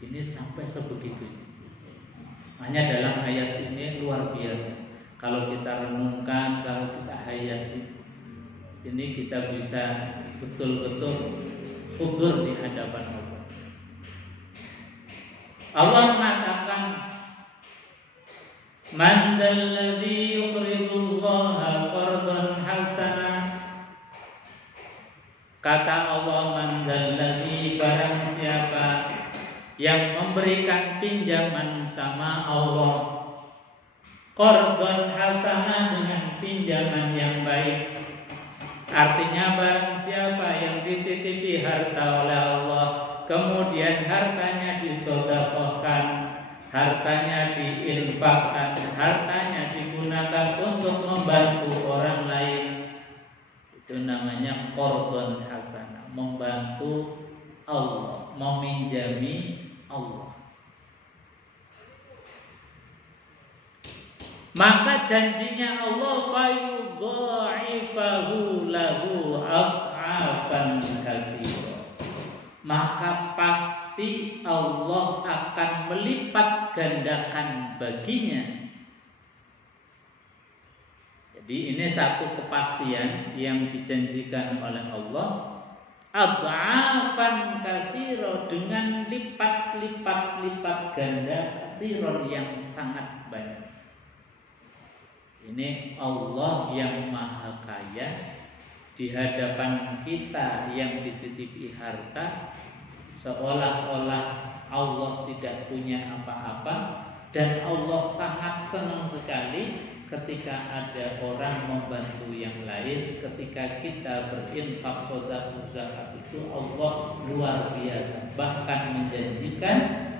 Ini sampai sebegitunya. Hanya dalam ayat ini luar biasa. Kalau kita renungkan, kalau kita hayati, ini kita bisa betul-betul syukur di hadapan Allah. Allah mengatakan, man dzalladzi yuqridullaha qardan hasana. Kata Allah, man dzalladzi, barang siapa yang memberikan pinjaman sama Allah, qardan hasana, dengan pinjaman yang baik. Artinya barang siapa yang dititipi harta oleh Allah, kemudian hartanya disedekahkan, hartanya diinfakkan, hartanya digunakan untuk membantu orang lain, itu namanya qardun hasanah, membantu Allah, meminjami Allah. Maka janjinya Allah, fayudha'ifahu lahu ad'afan katsira. Maka pasti Allah akan melipat gandakan baginya. Jadi ini satu kepastian yang dijanjikan oleh Allah, ad'afan katsira, dengan lipat ganda, katsiron yang sangat banyak. Ini Allah yang maha kaya, di hadapan kita yang dititipi harta, seolah-olah Allah tidak punya apa-apa, dan Allah sangat senang sekali ketika ada orang membantu yang lain. Ketika kita berinfak sedekah zakat, itu Allah luar biasa, bahkan menjanjikan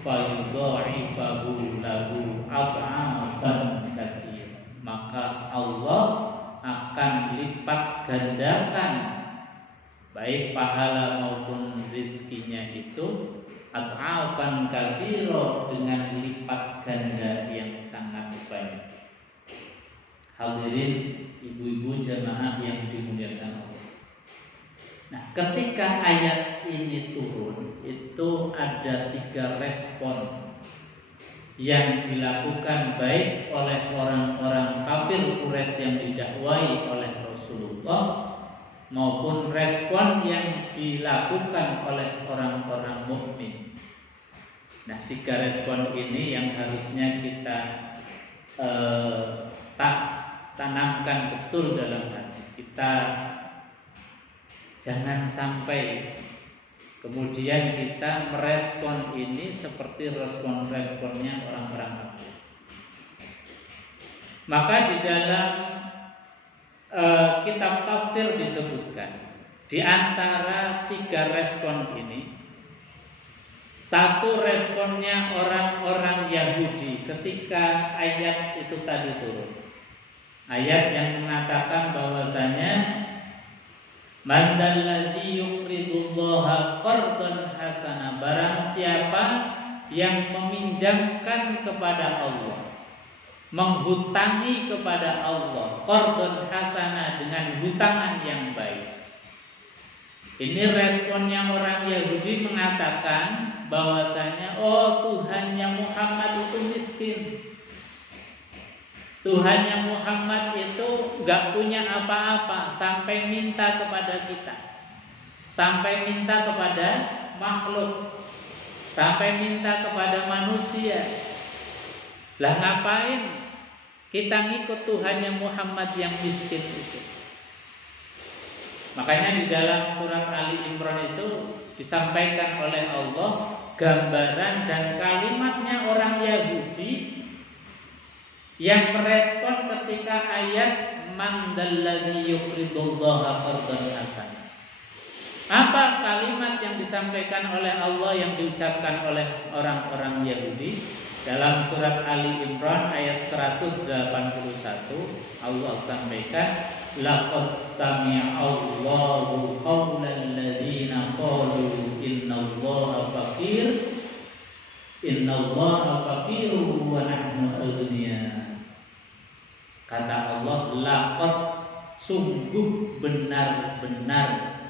fayudha'ifahu lahu ad'afan katsira. Maka Allah akan lipat gandakan baik pahala maupun rizkinya itu ad'afan katsira, dengan lipat ganda yang sangat banyak. Hadirin ibu-ibu jamaah yang dimuliakan Allah. Nah, ketika ayat ini turun, itu ada 3 respon yang dilakukan baik oleh orang-orang kafir Quraisy yang didakwai oleh Rasulullah, maupun respon yang dilakukan oleh orang-orang mukmin. Nah, 3 respon ini yang harusnya kita tanamkan betul dalam hati kita. Jangan sampai kemudian kita merespon ini seperti respon-responnya orang-orang kafir. Maka di dalam kitab tafsir disebutkan, di antara 3 respon ini, satu responnya orang-orang Yahudi ketika ayat itu tadi turun. Ayat yang mengatakan bahwasanya man dzalladzi yuqridullaha qardan hasanah, barang siapa yang meminjamkan kepada Allah, menghutangi kepada Allah, qardun hasanah, dengan hutangan yang baik. Ini responnya orang Yahudi mengatakan bahwasanya, oh, Tuhannya Muhammad itu miskin, Tuhannya Muhammad itu gak punya apa-apa sampai minta kepada kita, sampai minta kepada makhluk. sampai minta kepada manusia. Lah ngapain kita ngikut Tuhannya Muhammad yang miskin itu? Makanya di dalam surat Ali Imran itu disampaikan oleh Allah gambaran dan kalimatnya orang Yahudi yang merespon ketika ayat man dalladzi yuqridullaha qardan hasanah. Apa kalimat yang disampaikan oleh Allah yang diucapkan oleh orang-orang Yahudi? Dalam surat Ali Imran ayat 181 Allah sampaikan laqad sami'a Allahu qaulal ladzina qalu innallaha faqirun wa nahnu aghniya. Kata Allah, laqad, sungguh benar-benar,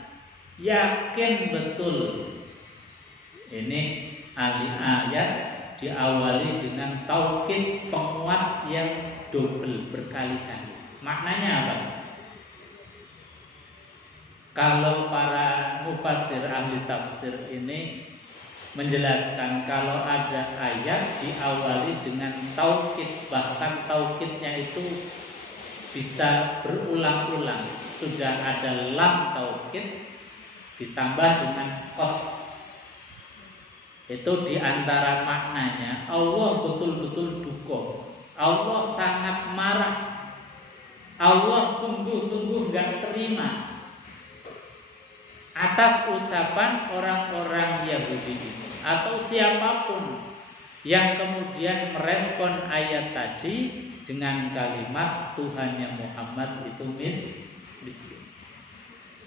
yakin betul. Ini ayat diawali dengan taukid penguat yang double berkali-kali. Maknanya apa? Kalau para mufassir ahli tafsir ini menjelaskan kalau ada ayat diawali dengan taukid, bahkan taukidnya itu bisa berulang-ulang. Sudah ada lam taukid ditambah dengan qad. Itu diantara maknanya Allah betul-betul duka, Allah sangat marah, Allah sungguh-sungguh gak terima atas ucapan orang-orang Yahudi itu atau siapapun yang kemudian merespon ayat tadi dengan kalimat Tuhannya Muhammad itu miskin.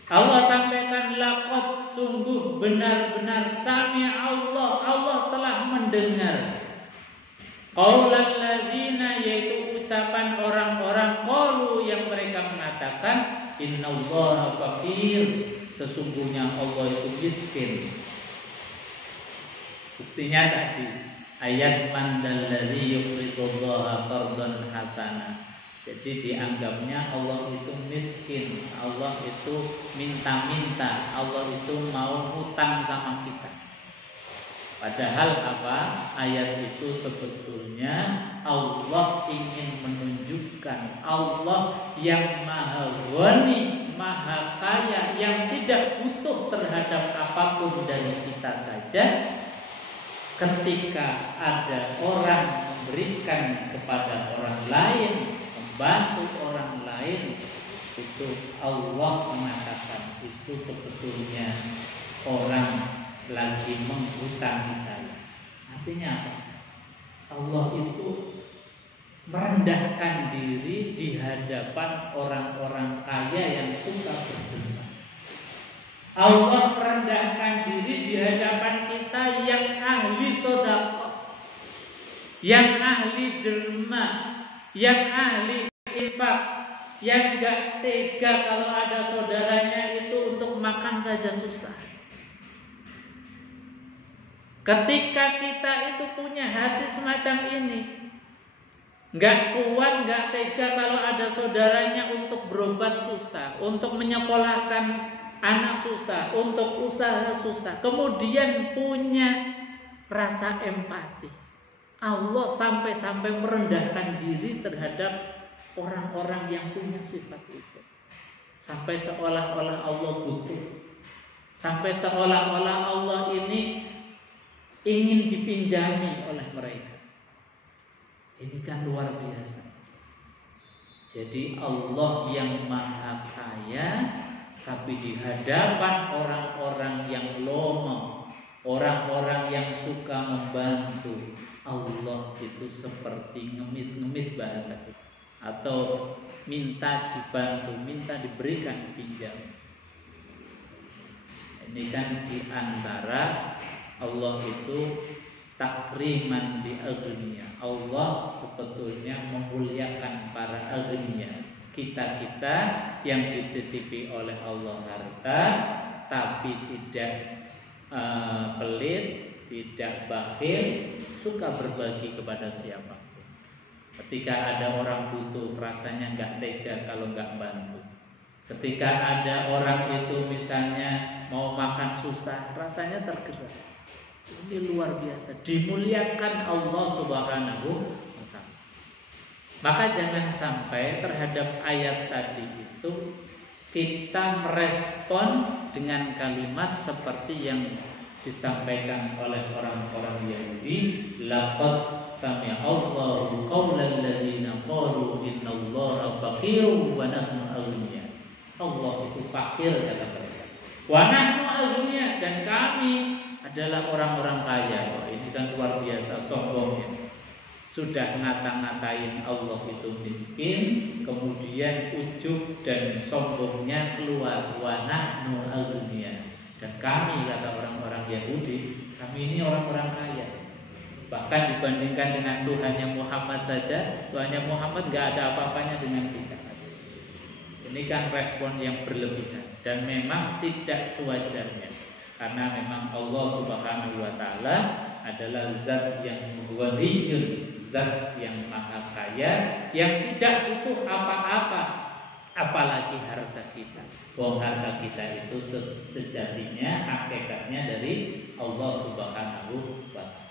Allah sampaikan laqad, sungguh benar-benar sami'a Allah telah mendengar qaulal ladzina, yaitu ucapan orang-orang qalu yang mereka mengatakan innallaha faqir, sesungguhnya Allah itu miskin. Buktinya tadi ayat man dalladzi yuqridullaha qardan hasanah. Jadi dianggapnya Allah itu miskin, Allah itu minta-minta, Allah itu mau hutang sama kita. Padahal apa? Ayat itu sebetulnya Allah ingin menunjukkan Allah yang maha ghani, maha kaya, yang tidak butuh terhadap apapun dari kita saja. Ketika ada orang memberikan kepada orang lain, membantu orang lain, itu Allah mengatakan itu sebetulnya orang lagi menghutangi saya. Artinya apa? Allah itu merendahkan diri di hadapan orang-orang kaya yang suka berderma. Allah merendahkan diri di hadapan kita yang ahli sedekah, yang ahli derma, yang ahli infak, yang gak tega kalau ada saudaranya itu untuk makan saja susah. Ketika kita itu punya hati semacam ini, gak kuat, gak tega kalau ada saudaranya untuk berobat susah, untuk menyekolahkan anak susah, untuk usaha susah, kemudian punya rasa empati. Allah sampai-sampai merendahkan diri terhadap orang-orang yang punya sifat itu. Sampai seolah-olah Allah butuh, sampai seolah-olah Allah ini ingin dipinjami oleh mereka. Ini kan luar biasa. Jadi Allah yang maha kaya, tapi di hadapan orang-orang yang lomo, orang-orang yang suka membantu, Allah itu seperti ngemis-ngemis bahasa kita, atau minta dibantu, minta diberikan pinjam. Ini kan diantara Allah itu takriman di agniya. Allah sebetulnya memuliakan para agniya. Kita-kita yang dititipi oleh Allah harta, tapi tidak pelit, tidak bakhil, suka berbagi kepada siapapun. Ketika ada orang butuh, rasanya nggak tega kalau nggak bantu. Ketika ada orang itu misalnya mau makan susah, rasanya tergerak. Ini luar biasa, dimuliakan Allah Subhanahu wa ta'ala. Maka jangan sampai terhadap ayat tadi itu kita merespon dengan kalimat seperti yang disampaikan oleh orang-orang Yahudi, laqad sami'a Allahu qaulal ladzina qalu innallaha faqirun wa nahnu aghniya. Allah itu fakir kata mereka. Wa nahnu aghniya, dan kami adalah orang-orang kaya. Wah, ini kan luar biasa sombongnya. Sudah ngata-ngatain Allah itu miskin, kemudian ujub dan sombongnya keluar, wa nahnu aghniya. Dan kami, kata orang-orang Yahudi, kami ini orang-orang kaya. Bahkan dibandingkan dengan Tuhannya Muhammad saja, Tuhannya Muhammad gak ada apa-apanya dengan kita. Ini kan respon yang berlebihan dan memang tidak sewajarnya. Karena memang Allah Subhanahu wa ta'ala adalah zat yang ghaniyun, zat yang maha kaya, yang tidak butuh apa-apa, apalagi harta kita. Bahwa harta kita itu sejatinya, hakikatnya dari Allah Subhanahu wa ta'ala.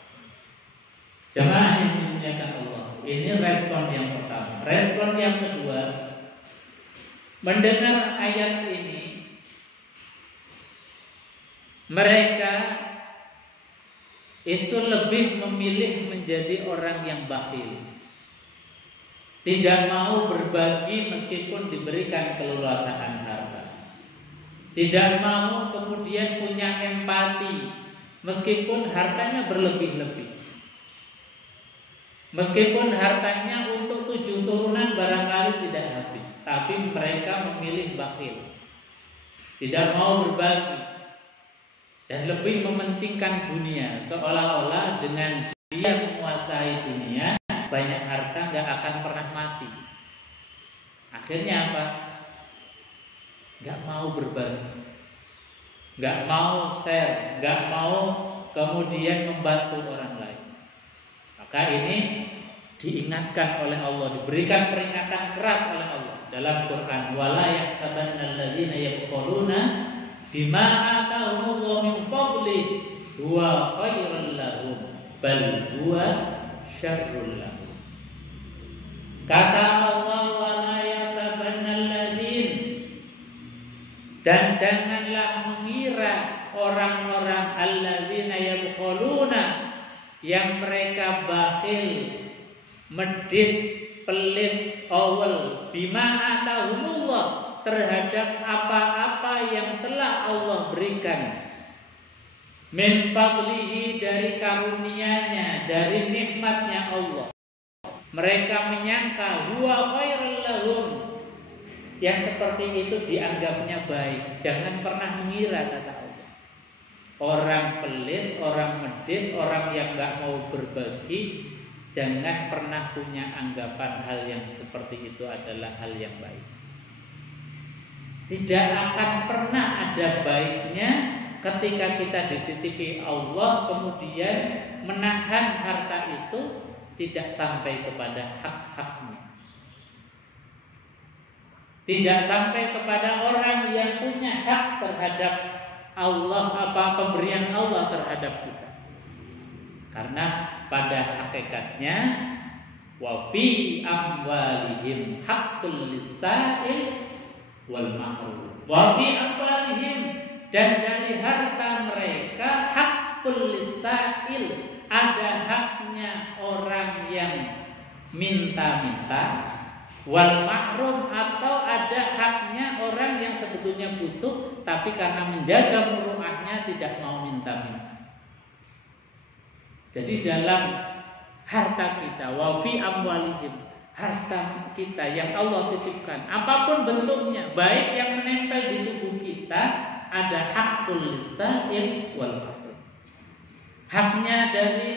Jemaah yang dimuliakan Allah, ini respon yang pertama. Respon yang kedua, mendengar ayat ini, mereka itu lebih memilih menjadi orang yang bakhil, tidak mau berbagi meskipun diberikan keleluasaan harta, tidak mau kemudian punya empati meskipun hartanya berlebih-lebih, meskipun hartanya untuk 7 turunan barangkali tidak habis, tapi mereka memilih bakhil, tidak mau berbagi dan lebih mementingkan dunia, seolah-olah dengan dia menguasai dunia, banyak harta nggak akan pernah mati. Akhirnya apa? Nggak mau berbagi, nggak mau share, nggak mau kemudian membantu orang lain. Maka ini diingatkan oleh Allah, diberikan peringatan keras oleh Allah dalam Quran. Wala yahsabanna alladzina yabkhuluna bima atahumullahu min fadlihi huwa khairul lahum bal huwa syarrul lahum. Kata Allah, wala yahsabanna alladzin, dan janganlah mengira orang-orang alladzina yabkhuluna, yang mereka bakhil, medit, pelit, awal, bima atahumullah, terhadap apa-apa yang telah Allah berikan, min fadlihi, dari karunia-Nya, dari nikmatnya Allah. Mereka menyangka huwa khairul lahum, yang seperti itu dianggapnya baik. Jangan pernah mengira, kata Allah, orang pelit, orang medit, orang yang gak mau berbagi, jangan pernah punya anggapan hal yang seperti itu adalah hal yang baik. Tidak akan pernah ada baiknya ketika kita dititipi Allah kemudian menahan harta itu tidak sampai kepada hak-haknya, tidak sampai kepada orang yang punya hak terhadap Allah, pemberian Allah terhadap kita. Karena pada hakikatnya wa fi amwalihim haqqul lisail wal mahrum. Wa fi amwalihim, dan dari harta mereka haqqul lisail, ada haknya orang yang minta-minta, wal mahrum, atau ada haknya orang yang sebetulnya butuh tapi karena menjaga muruahnya tidak mau minta-minta. Jadi dalam harta kita, wa fi amwalihim, harta kita yang Allah titipkan, apapun bentuknya, baik yang menempel di tubuh kita, ada hakul lisail wal mahrum. Haknya dari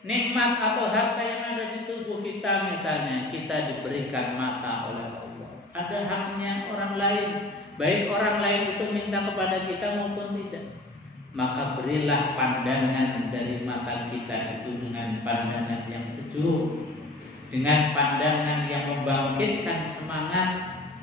nikmat atau harta yang ada di tubuh kita, misalnya kita diberikan mata oleh Allah, ada haknya orang lain, baik orang lain itu minta kepada kita maupun tidak. Maka berilah pandangan dari mata kita itu dengan pandangan yang sejuk, dengan pandangan yang membangkitkan semangat,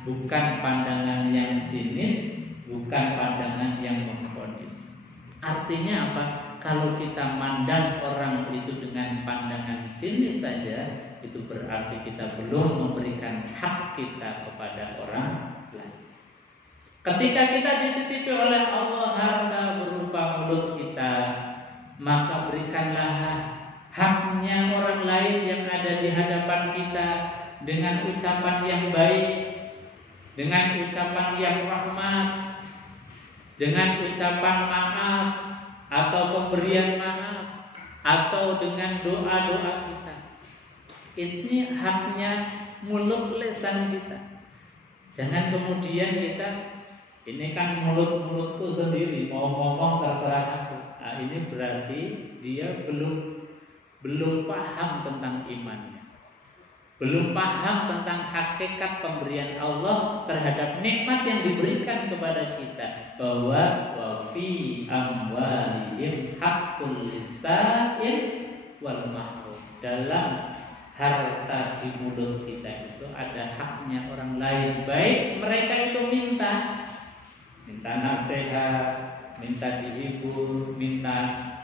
bukan pandangan yang sinis, bukan pandangan yang memvonis. Artinya apa? kalau kita mandang orang itu dengan pandangan sini saja, itu berarti kita belum memberikan hak kita kepada orang lain. Ketika kita dititipi oleh Allah harta berupa mulut kita, maka berikanlah haknya orang lain yang ada di hadapan kita dengan ucapan yang baik, dengan ucapan yang rahmat, dengan ucapan maaf atau pemberian maaf, atau dengan doa-doa kita. Ini haknya mulut lisan kita. Jangan kemudian kita, ini kan mulutku sendiri, mau ngomong terserah aku. Nah, ini berarti dia belum paham tentang imannya, belum paham tentang hakikat pemberian Allah terhadap nikmat yang diberikan kepada kita, bahwa wa fi amwalihim haqqul lisail wal mahrum. Dalam harta di mulut kita itu ada haknya orang lain, baik mereka itu minta nasihat, minta dihibur, minta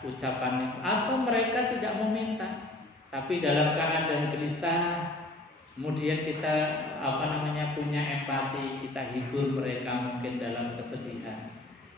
ucapan, atau mereka tidak meminta, tapi dalam keadaan gelisah, kemudian kita punya empati, kita hibur mereka mungkin dalam kesedihan,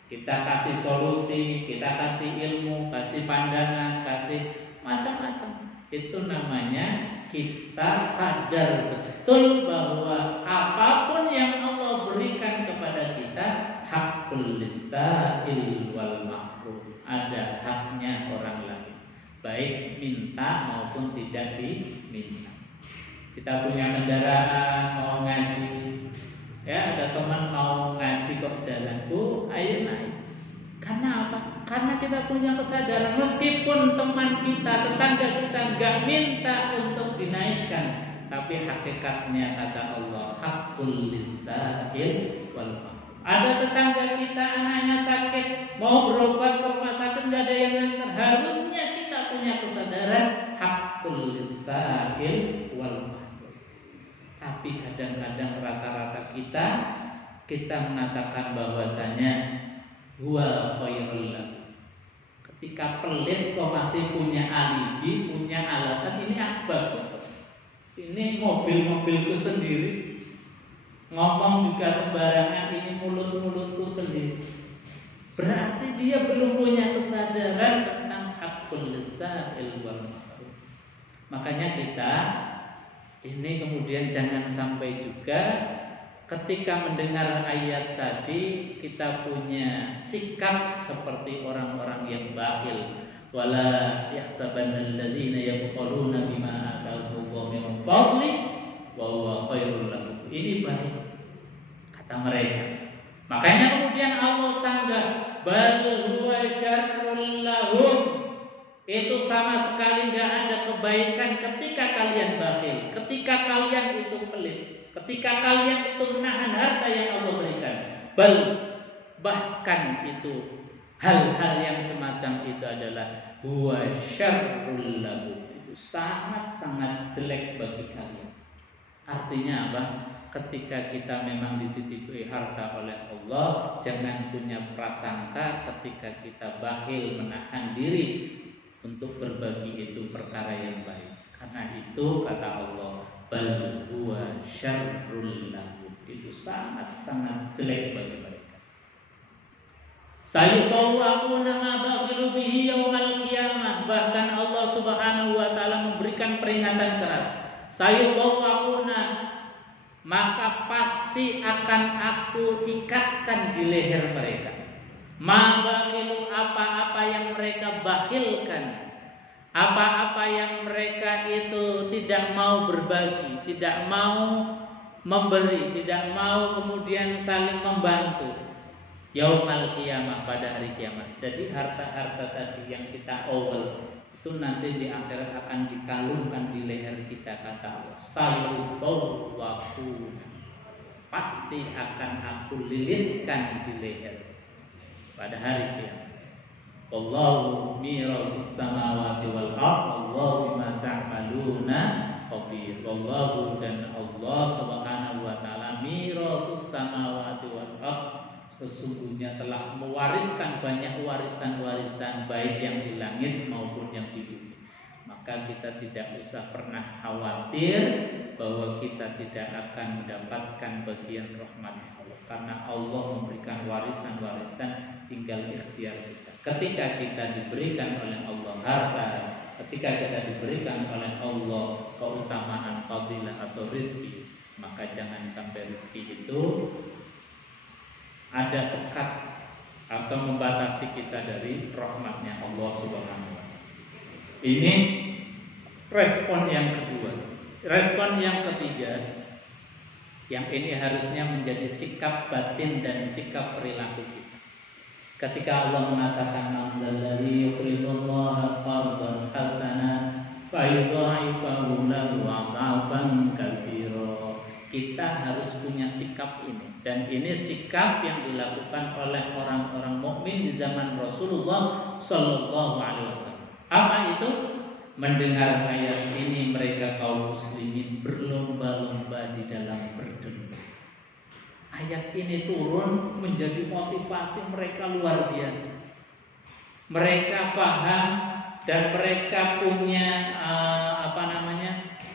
kita kasih solusi, kita kasih ilmu, kasih pandangan, kasih macam-macam. Itu namanya kita sadar betul bahwa apapun yang Allah berikan kepada kita, hakul lisail wal mahrum, ada haknya orang lain, baik minta maupun tidak diminta. Kita punya kendaraan mau ngaji, ya ada teman mau ngaji kok jalan, Bu ayo naik. Karena apa? Karena kita punya kesadaran, meskipun teman kita, tetangga kita nggak minta untuk dinaikkan, tapi hakikatnya kata Allah hakul lisail wal mahrum. Ada tetangga kita anaknya sakit, mau berobat ke rumah sakit nggak ada yang nganter, harusnya kita punya kesadaran hakul lisail wal mahrum. Tapi kadang-kadang rata-rata kita mengatakan bahwasanya huwa khairul lahu. Ketika pelit kok masih punya alibi, punya alasan, ini bagus kok. Ini mobilku sendiri. Ngomong juga sembarangan, ini mulutku sendiri. Berarti dia belum punya kesadaran tentang hakul lisail wal mahrum. Makanya kita ini kemudian jangan sampai juga ketika mendengar ayat tadi kita punya sikap seperti orang-orang yang bakhil. Wala yahsabanna alladziina yabkhuluna bima ataahumullahu min fadli wa huwa khairul lahum. Ini baik kata mereka. Makanya kemudian Allah sanggah, bal huwa syarrul lahum. Itu sama sekali enggak ada kebaikan ketika kalian bakhil, ketika kalian itu pelit, ketika kalian itu menahan harta yang Allah berikan. Bahkan itu hal-hal yang semacam itu adalah huwa syarrul lahum. Itu sangat-sangat jelek bagi kalian. Artinya apa? Ketika kita memang dititipi harta oleh Allah, jangan punya prasangka ketika kita bakhil menahan diri untuk berbagi itu perkara yang baik. Karena itu kata Allah, bal huwa syarrul lahum. Itu sangat-sangat jelek bagi mereka. Sayutawwaquna ma baghilu bihi yaumal qiyamah. Bahkan Allah Subhanahu wa taala memberikan peringatan keras. Sayutawwaquna, maka pasti akan aku ikatkan di leher mereka. Ma baghilu, apa-apa yang mereka bakhilkan, apa-apa yang mereka itu tidak mau berbagi, tidak mau memberi, tidak mau kemudian saling membantu. Yaumal qiyamah, pada hari kiamat. Jadi harta-harta tadi yang kita awal itu nanti di akhirat akan dikalungkan di leher kita, kata Allah. Sayutawwaqun, pasti akan aku lilitkan di leher pada hari kiamat. Wallahu mirasus samawati wal ardh, wallahu bima ta'maluna khabir. Wallahu, dan Allah Subhanahu wa taala, mirasus samawati wal ardh, sesungguhnya telah mewariskan banyak warisan-warisan baik yang di langit maupun yang di bumi. Maka kita tidak usah pernah khawatir bahwa kita tidak akan mendapatkan bagian rahmatnya Allah, karena Allah memberikan warisan-warisan, tinggal ikhtiar kita. Ketika kita diberikan oleh Allah harta, ketika kita diberikan oleh Allah keutamaan fadilah atau rizki, maka jangan sampai rizki itu ada sekat atau membatasi kita dari rahmatnya Allah Subhanahu wa ta'ala. Ini respon yang kedua. Respon yang ketiga, yang ini harusnya menjadi sikap batin dan sikap perilaku kita. Ketika Allah mengatakan ma'adzalladzi yuqridullaha qardan hasanan fayudha'ifahu lahu 'adafan katsira. Kita harus punya sikap ini, dan ini sikap yang dilakukan oleh orang-orang mukmin di zaman Rasulullah Shallallahu Alaihi Wasallam. Apa itu? Mendengar ayat ini mereka kaum muslimin berlomba-lomba di dalam berdoa. Ayat ini turun menjadi motivasi mereka luar biasa. Mereka paham dan mereka punya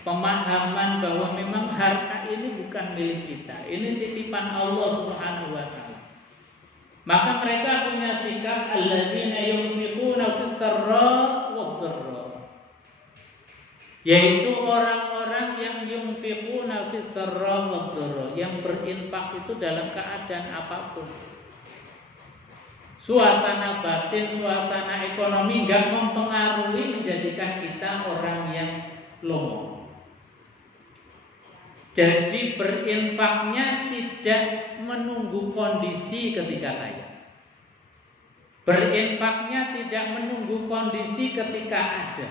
pemahaman bahwa memang harta ini bukan milik kita, ini titipan Allah Subhanahu wa ta'ala. Maka mereka punya sikap alladzina yunfiquna fis sarra wad dharra, yaitu orang-orang yang yunfiquna fis sarra wad dharra, yang berinfak itu dalam keadaan apapun. Suasana batin, suasana ekonomi enggak mempengaruhi menjadikan kita orang yang lomo. Jadi berinfaknya tidak menunggu kondisi ketika kaya. Berinfaknya tidak menunggu kondisi ketika ada.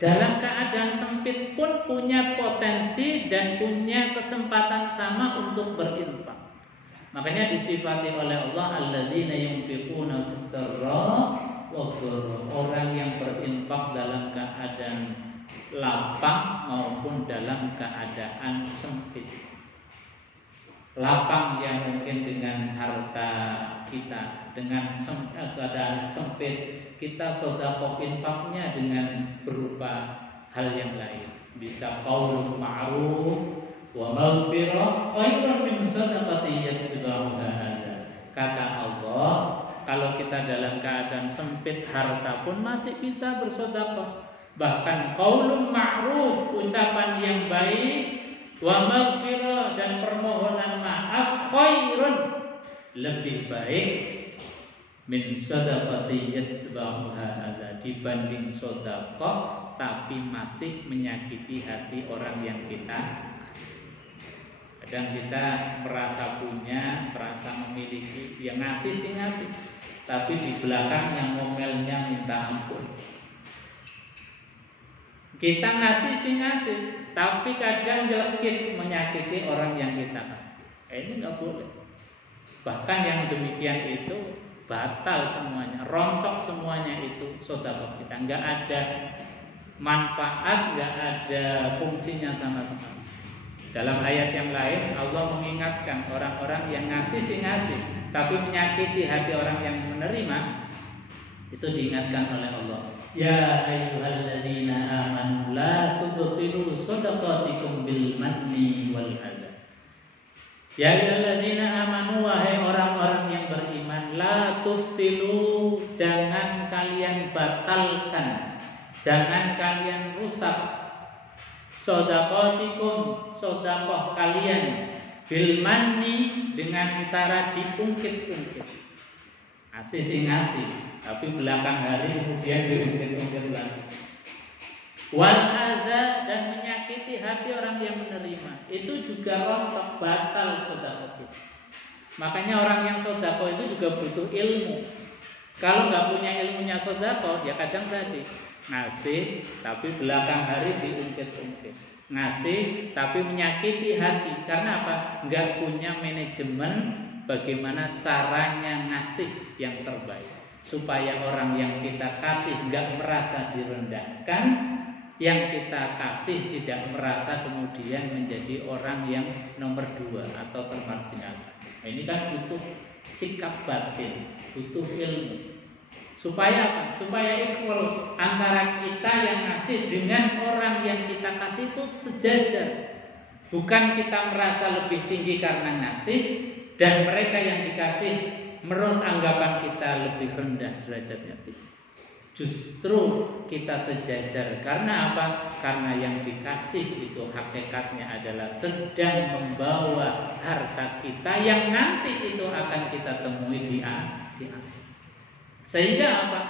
Dalam keadaan sempit pun punya potensi dan punya kesempatan sama untuk berinfak. Makanya disifati oleh Allah alladzina yunfiquna fis sarra wad dharra, orang yang berinfak dalam keadaan lapang maupun dalam keadaan sempit. Lapang yang mungkin dengan harta kita, dengan keadaan sempit kita sedekah infaknya dengan berupa hal yang lain. Bisa qaulun ma'ruf wa maghfirah khairun min shadaqatin yatba'uha adza. Kata Allah, kalau kita dalam keadaan sempit harta pun masih bisa bersedekah. Bahkan qaulun ma'ruf, ucapan yang baik, wa maghfirah, dan permohonan maaf, khairun, lebih baik min shadaqati yatsba'uha adza, dibanding sedekah tapi masih menyakiti hati orang yang kita kasih. Kadang kita merasa punya, merasa memiliki, yang ngasih sih ngasih, tapi di belakang yang ngomelnya minta ampun. Kita ngasih sih ngasih, tapi kadang jelekit menyakiti orang yang kita kasih. Ini nggak boleh. Bahkan yang demikian itu batal semuanya, rontok semuanya itu sedekah kita. Nggak ada manfaat, nggak ada fungsinya sama sekali. Dalam ayat yang lain Allah mengingatkan orang-orang yang ngasih sih ngasih, tapi menyakiti hati orang yang menerima. Itu diingatkan oleh Allah. Ya ayyuhalladzina amanu la tubtilu shadaqatikum bil manni wal adza. Ya ayyuhalladzina amanu, wahai orang-orang yang beriman, la tubtilu, jangan kalian batalkan, jangan kalian rusak shadaqatikum, sedekah kalian, bil manni, dengan cara diungkit-ungkit. Ngasih sih ngasih, tapi belakang hari kemudian diungkit-ungkit lagi. Wal adza, dan menyakiti hati orang yang menerima, itu juga rontok, batal sedekah itu. Makanya orang yang sedekah itu juga butuh ilmu. Kalau nggak punya ilmunya sedekah, ya kadang tadi ngasih tapi belakang hari diungkit-ungkit, ngasih tapi menyakiti hati. Karena apa? Nggak punya manajemen bagaimana caranya ngasih yang terbaik, supaya orang yang kita kasih nggak merasa direndahkan, yang kita kasih tidak merasa kemudian menjadi orang yang nomor 2 atau termarginalkan. Nah, ini kan butuh sikap batin, butuh ilmu. Supaya apa? Supaya equal antara kita yang ngasih dengan orang yang kita kasih itu sejajar. Bukan kita merasa lebih tinggi karena ngasih dan mereka yang dikasih menurut anggapan kita lebih rendah derajatnya. Justru kita sejajar. Karena apa? Karena yang dikasih itu hakikatnya adalah sedang membawa harta kita yang nanti itu akan kita temui di akhir. Sehingga apa?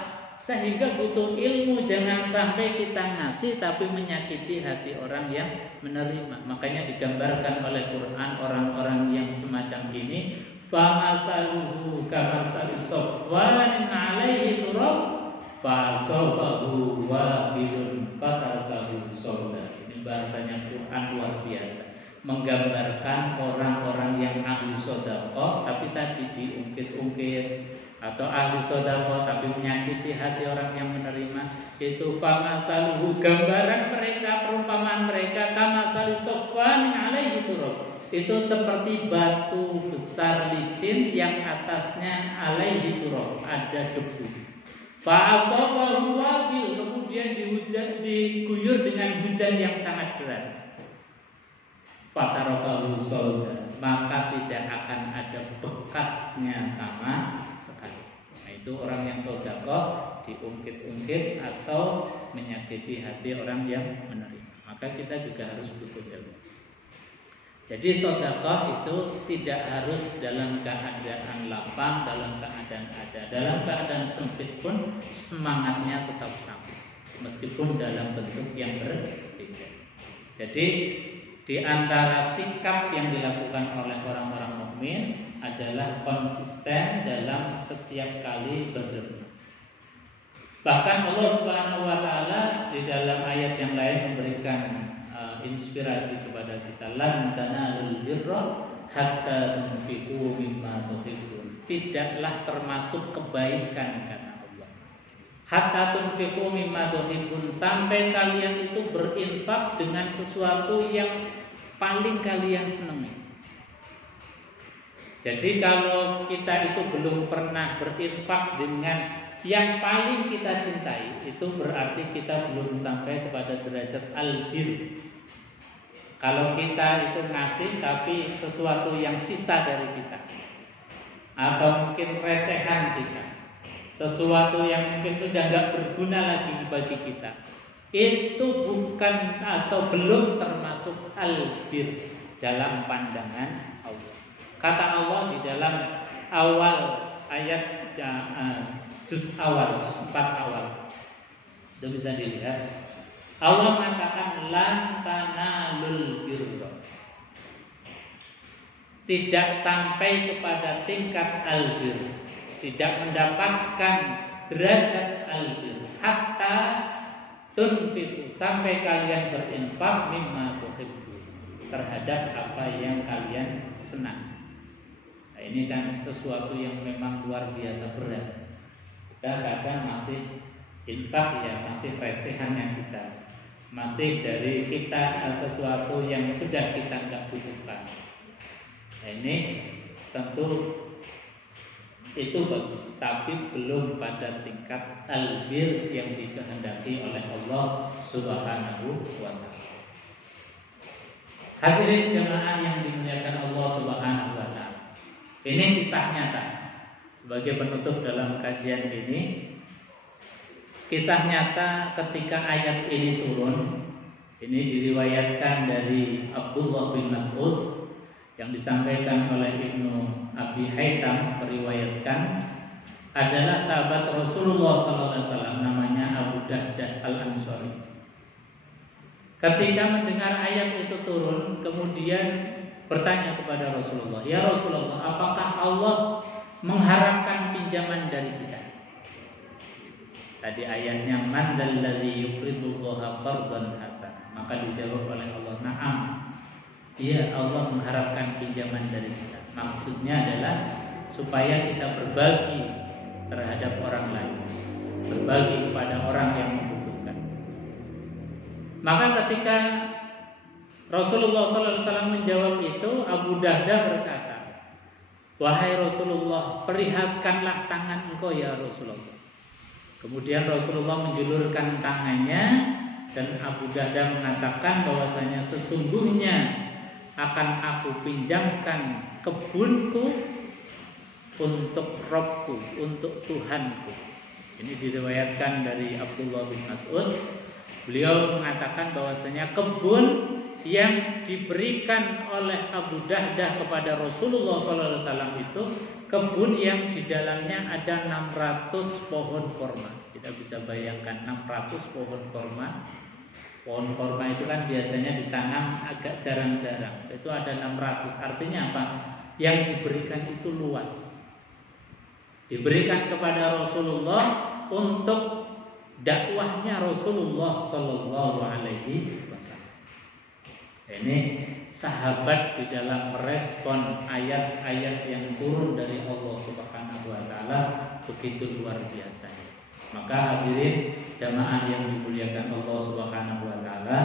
Sehingga butuh ilmu, jangan sampai kita ngasih tapi menyakiti hati orang yang menerima. Makanya digambarkan oleh Quran orang-orang yang semacam ini, famasaluhu kamatsali safwanin 'alaihi turab fasabahu wabilun fatarakahu sauda. Ini bahasanya Quran luar biasa, menggambarkan orang-orang yang ahli sedekah tapi tadi diungkit-ungkit, atau ahli sedekah tapi menyakiti hati orang yang menerima. Itu famasaluhu, gambaran mereka, perumpamaan mereka, kamasali safwanin 'alaihi turab, itu seperti batu besar licin yang atasnya 'alaihi turab, ada debu. Fa'asabahu wabil, kemudian diguyur dengan hujan yang sangat deras. Fatarakahu sauda, maka tidak akan ada bekasnya sama sekali. Nah, itu orang yang sedekah diungkit-ungkit atau menyakiti hati orang yang menerima. Maka kita juga harus butuh ilmu. Jadi sedekah itu tidak harus dalam keadaan lapang, dalam keadaan ada, dalam keadaan sempit pun semangatnya tetap sama, meskipun dalam bentuk yang berbeda. Jadi di antara sikap yang dilakukan oleh orang-orang mukmin adalah konsisten dalam setiap kali berderma. Bahkan Allah Subhanahu wa taala di dalam ayat yang lain memberikan inspirasi kepada kita, lan tanalul birra hatta tunfiqu mimma tuhibbun. Tidaklah termasuk kebaikan kata Allah, hatta tunfiqu mimma tuhibbun, sampai kalian itu berinfak dengan sesuatu yang paling kalian senangi. Jadi kalau kita itu belum pernah berinfak dengan yang paling kita cintai, itu berarti kita belum sampai kepada derajat al-bir. Kalau kita itu ngasih tapi sesuatu yang sisa dari kita, atau mungkin recehan kita, sesuatu yang mungkin sudah nggak berguna lagi bagi kita, itu bukan atau belum termasuk al-bir dalam pandangan Allah. Kata Allah di dalam awal ayat juz 4 awal, itu bisa dilihat. Allah mengatakan lan tanalul birra, tidak sampai kepada tingkat albir, tidak mendapatkan derajat albir, hatta tunfiqu, sampai kalian berinfak mimma tuhibbu, terhadap apa yang kalian senang. Nah, ini kan sesuatu yang memang luar biasa berat. Kita kadang masih infak ya, masih recehannya kita, masih dari kita sesuatu yang sudah kita nggak butuhkan. Nah, ini tentu itu bagus, tapi belum pada tingkat albir yang dikehendaki oleh Allah Subhanahu wa ta'ala. Hadirin jemaah yang dimuliakan Allah Subhanahu wa ta'ala, ini kisah nyata. Sebagai penutup dalam kajian ini, kisah nyata ketika ayat ini turun, ini diriwayatkan dari Abdullah bin Mas'ud, yang disampaikan oleh Ibnu Abi Haytham, meriwayatkan adalah sahabat Rasulullah SAW, namanya Abu Dahdah Al-Ansari. Ketika mendengar ayat itu turun, kemudian bertanya kepada Rasulullah, ya Rasulullah, apakah Allah mengharapkan pinjaman dari kita? Tadi ayatnya man dzalladzi yuqridullaha qardan hasan. Maka dijawab oleh Allah, na'am. Iya, Allah mengharapkan pinjaman dari kita. Maksudnya adalah supaya kita berbagi terhadap orang lain, berbagi kepada orang yang membutuhkan. Maka ketika Rasulullah SAW menjawab itu, Abu Dahdah berkata, wahai Rasulullah, perlihatkanlah tangan engkau ya Rasulullah. Kemudian Rasulullah menjulurkan tangannya dan Abu Darda mengatakan bahwasanya sesungguhnya akan aku pinjamkan kebunku untuk Rabbku, untuk Tuhanku. Ini diriwayatkan dari Abdullah bin Mas'ud. Beliau mengatakan bahwasanya kebun yang diberikan oleh Abu Darda kepada Rasulullah SAW itu kebun yang di dalamnya ada 600 pohon korma. Kita bisa bayangkan 600 pohon korma. Pohon korma itu kan biasanya ditanam agak jarang-jarang. Itu ada 600. Artinya apa? Yang diberikan itu luas. Diberikan kepada Rasulullah untuk dakwahnya Rasulullah Sallallahu Alaihi Wasallam. Ini sahabat di dalam merespon ayat-ayat yang turun dari Allah Subhanahu Wa Taala begitu luar biasa. Maka hadirin jamaah yang dimuliakan Allah Subhanahu Wa Taala,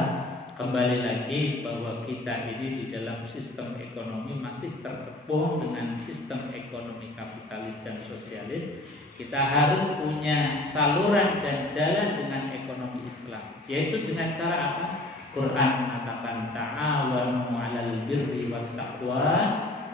kembali lagi bahwa kita ini di dalam sistem ekonomi masih terkepung dengan sistem ekonomi kapitalis dan sosialis. Kita harus punya saluran dan jalan dengan ekonomi Islam, yaitu dengan cara apa? Quran mengatakan ta'awanu 'alal birri wat taqwa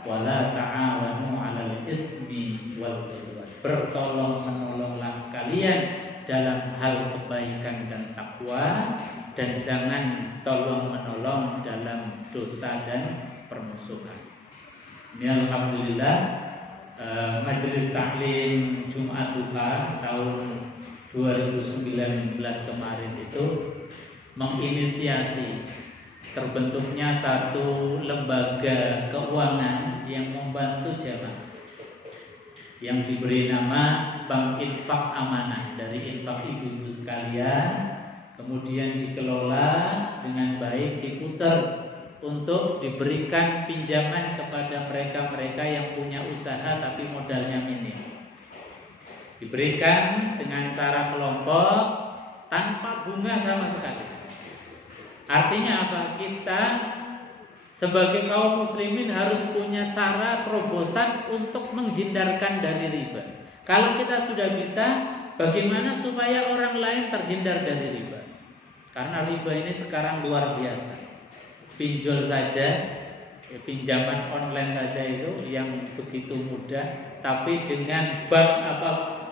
wa la ta'awanu 'alal ismi wal udwan. Bertolong-menolonglah kalian dalam hal kebaikan dan takwa, dan jangan tolong-menolong dalam dosa dan permusuhan. Ini alhamdulillah Majelis Taklim Jumat Duha tahun 2019 kemarin itu menginisiasi terbentuknya satu lembaga keuangan yang membantu jamaah yang diberi nama Bank Infak Amanah, dari infak ibu-ibu sekalian, kemudian dikelola dengan baik, diputar untuk diberikan pinjaman kepada mereka-mereka yang punya usaha tapi modalnya minim. Diberikan dengan cara kelompok tanpa bunga sama sekali. Artinya apa? Kita sebagai kaum muslimin harus punya cara terobosan untuk menghindarkan dari riba. Kalau kita sudah bisa, bagaimana supaya orang lain terhindar dari riba? Karena riba ini sekarang luar biasa. Pinjol saja, pinjaman online saja itu yang begitu mudah, tapi dengan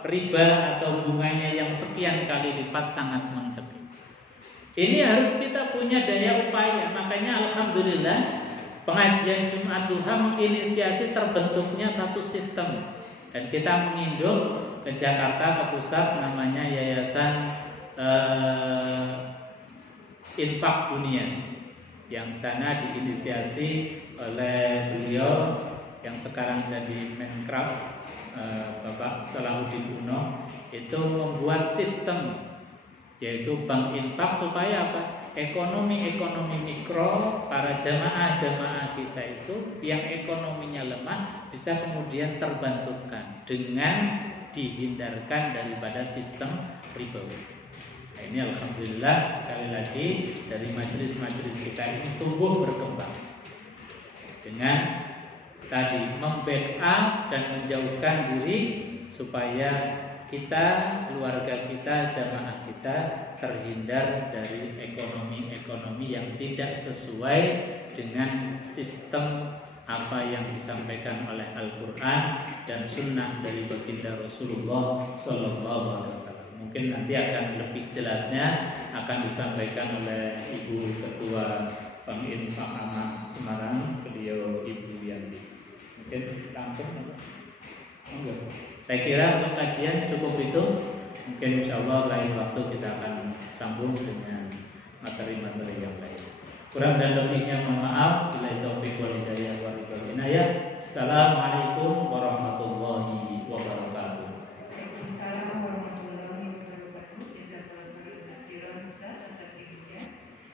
riba atau bunganya yang sekian kali lipat sangat mencekik. Ini harus kita punya daya upaya. Makanya alhamdulillah pengajian Jumat Duha menginisiasi terbentuknya satu sistem, dan kita menginduk ke Jakarta, ke pusat, namanya Yayasan Infak Dunia, yang sana diinisiasi oleh beliau yang sekarang jadi Menkraf, Bapak Salahuddin Uno. Itu membuat sistem, yaitu bank infak, supaya apa? Ekonomi mikro, para jamaah kita itu yang ekonominya lemah bisa kemudian terbantukan dengan dihindarkan daripada sistem ribawi. Nah, ini alhamdulillah sekali lagi dari majelis-majelis kita ini tumbuh berkembang dengan tadi membackup dan menjauhkan diri supaya kita, keluarga kita, jamaah kita terhindar dari ekonomi yang tidak sesuai dengan sistem apa yang disampaikan oleh Al-Quran dan Sunnah dari baginda Rasulullah Sallallahu Alaihi Wasallam. Mungkin nanti akan lebih jelasnya akan disampaikan oleh Ibu Ketua Bank Infak Amanah Semarang, beliau Ibu Yanti. Mungkin langsung enggak? Saya kira untuk kajian cukup itu. Mungkin insya Allah lain waktu kita akan sambung dengan materi-materi yang lain. Kurang dan lebihnya mohon maaf. Bila taufik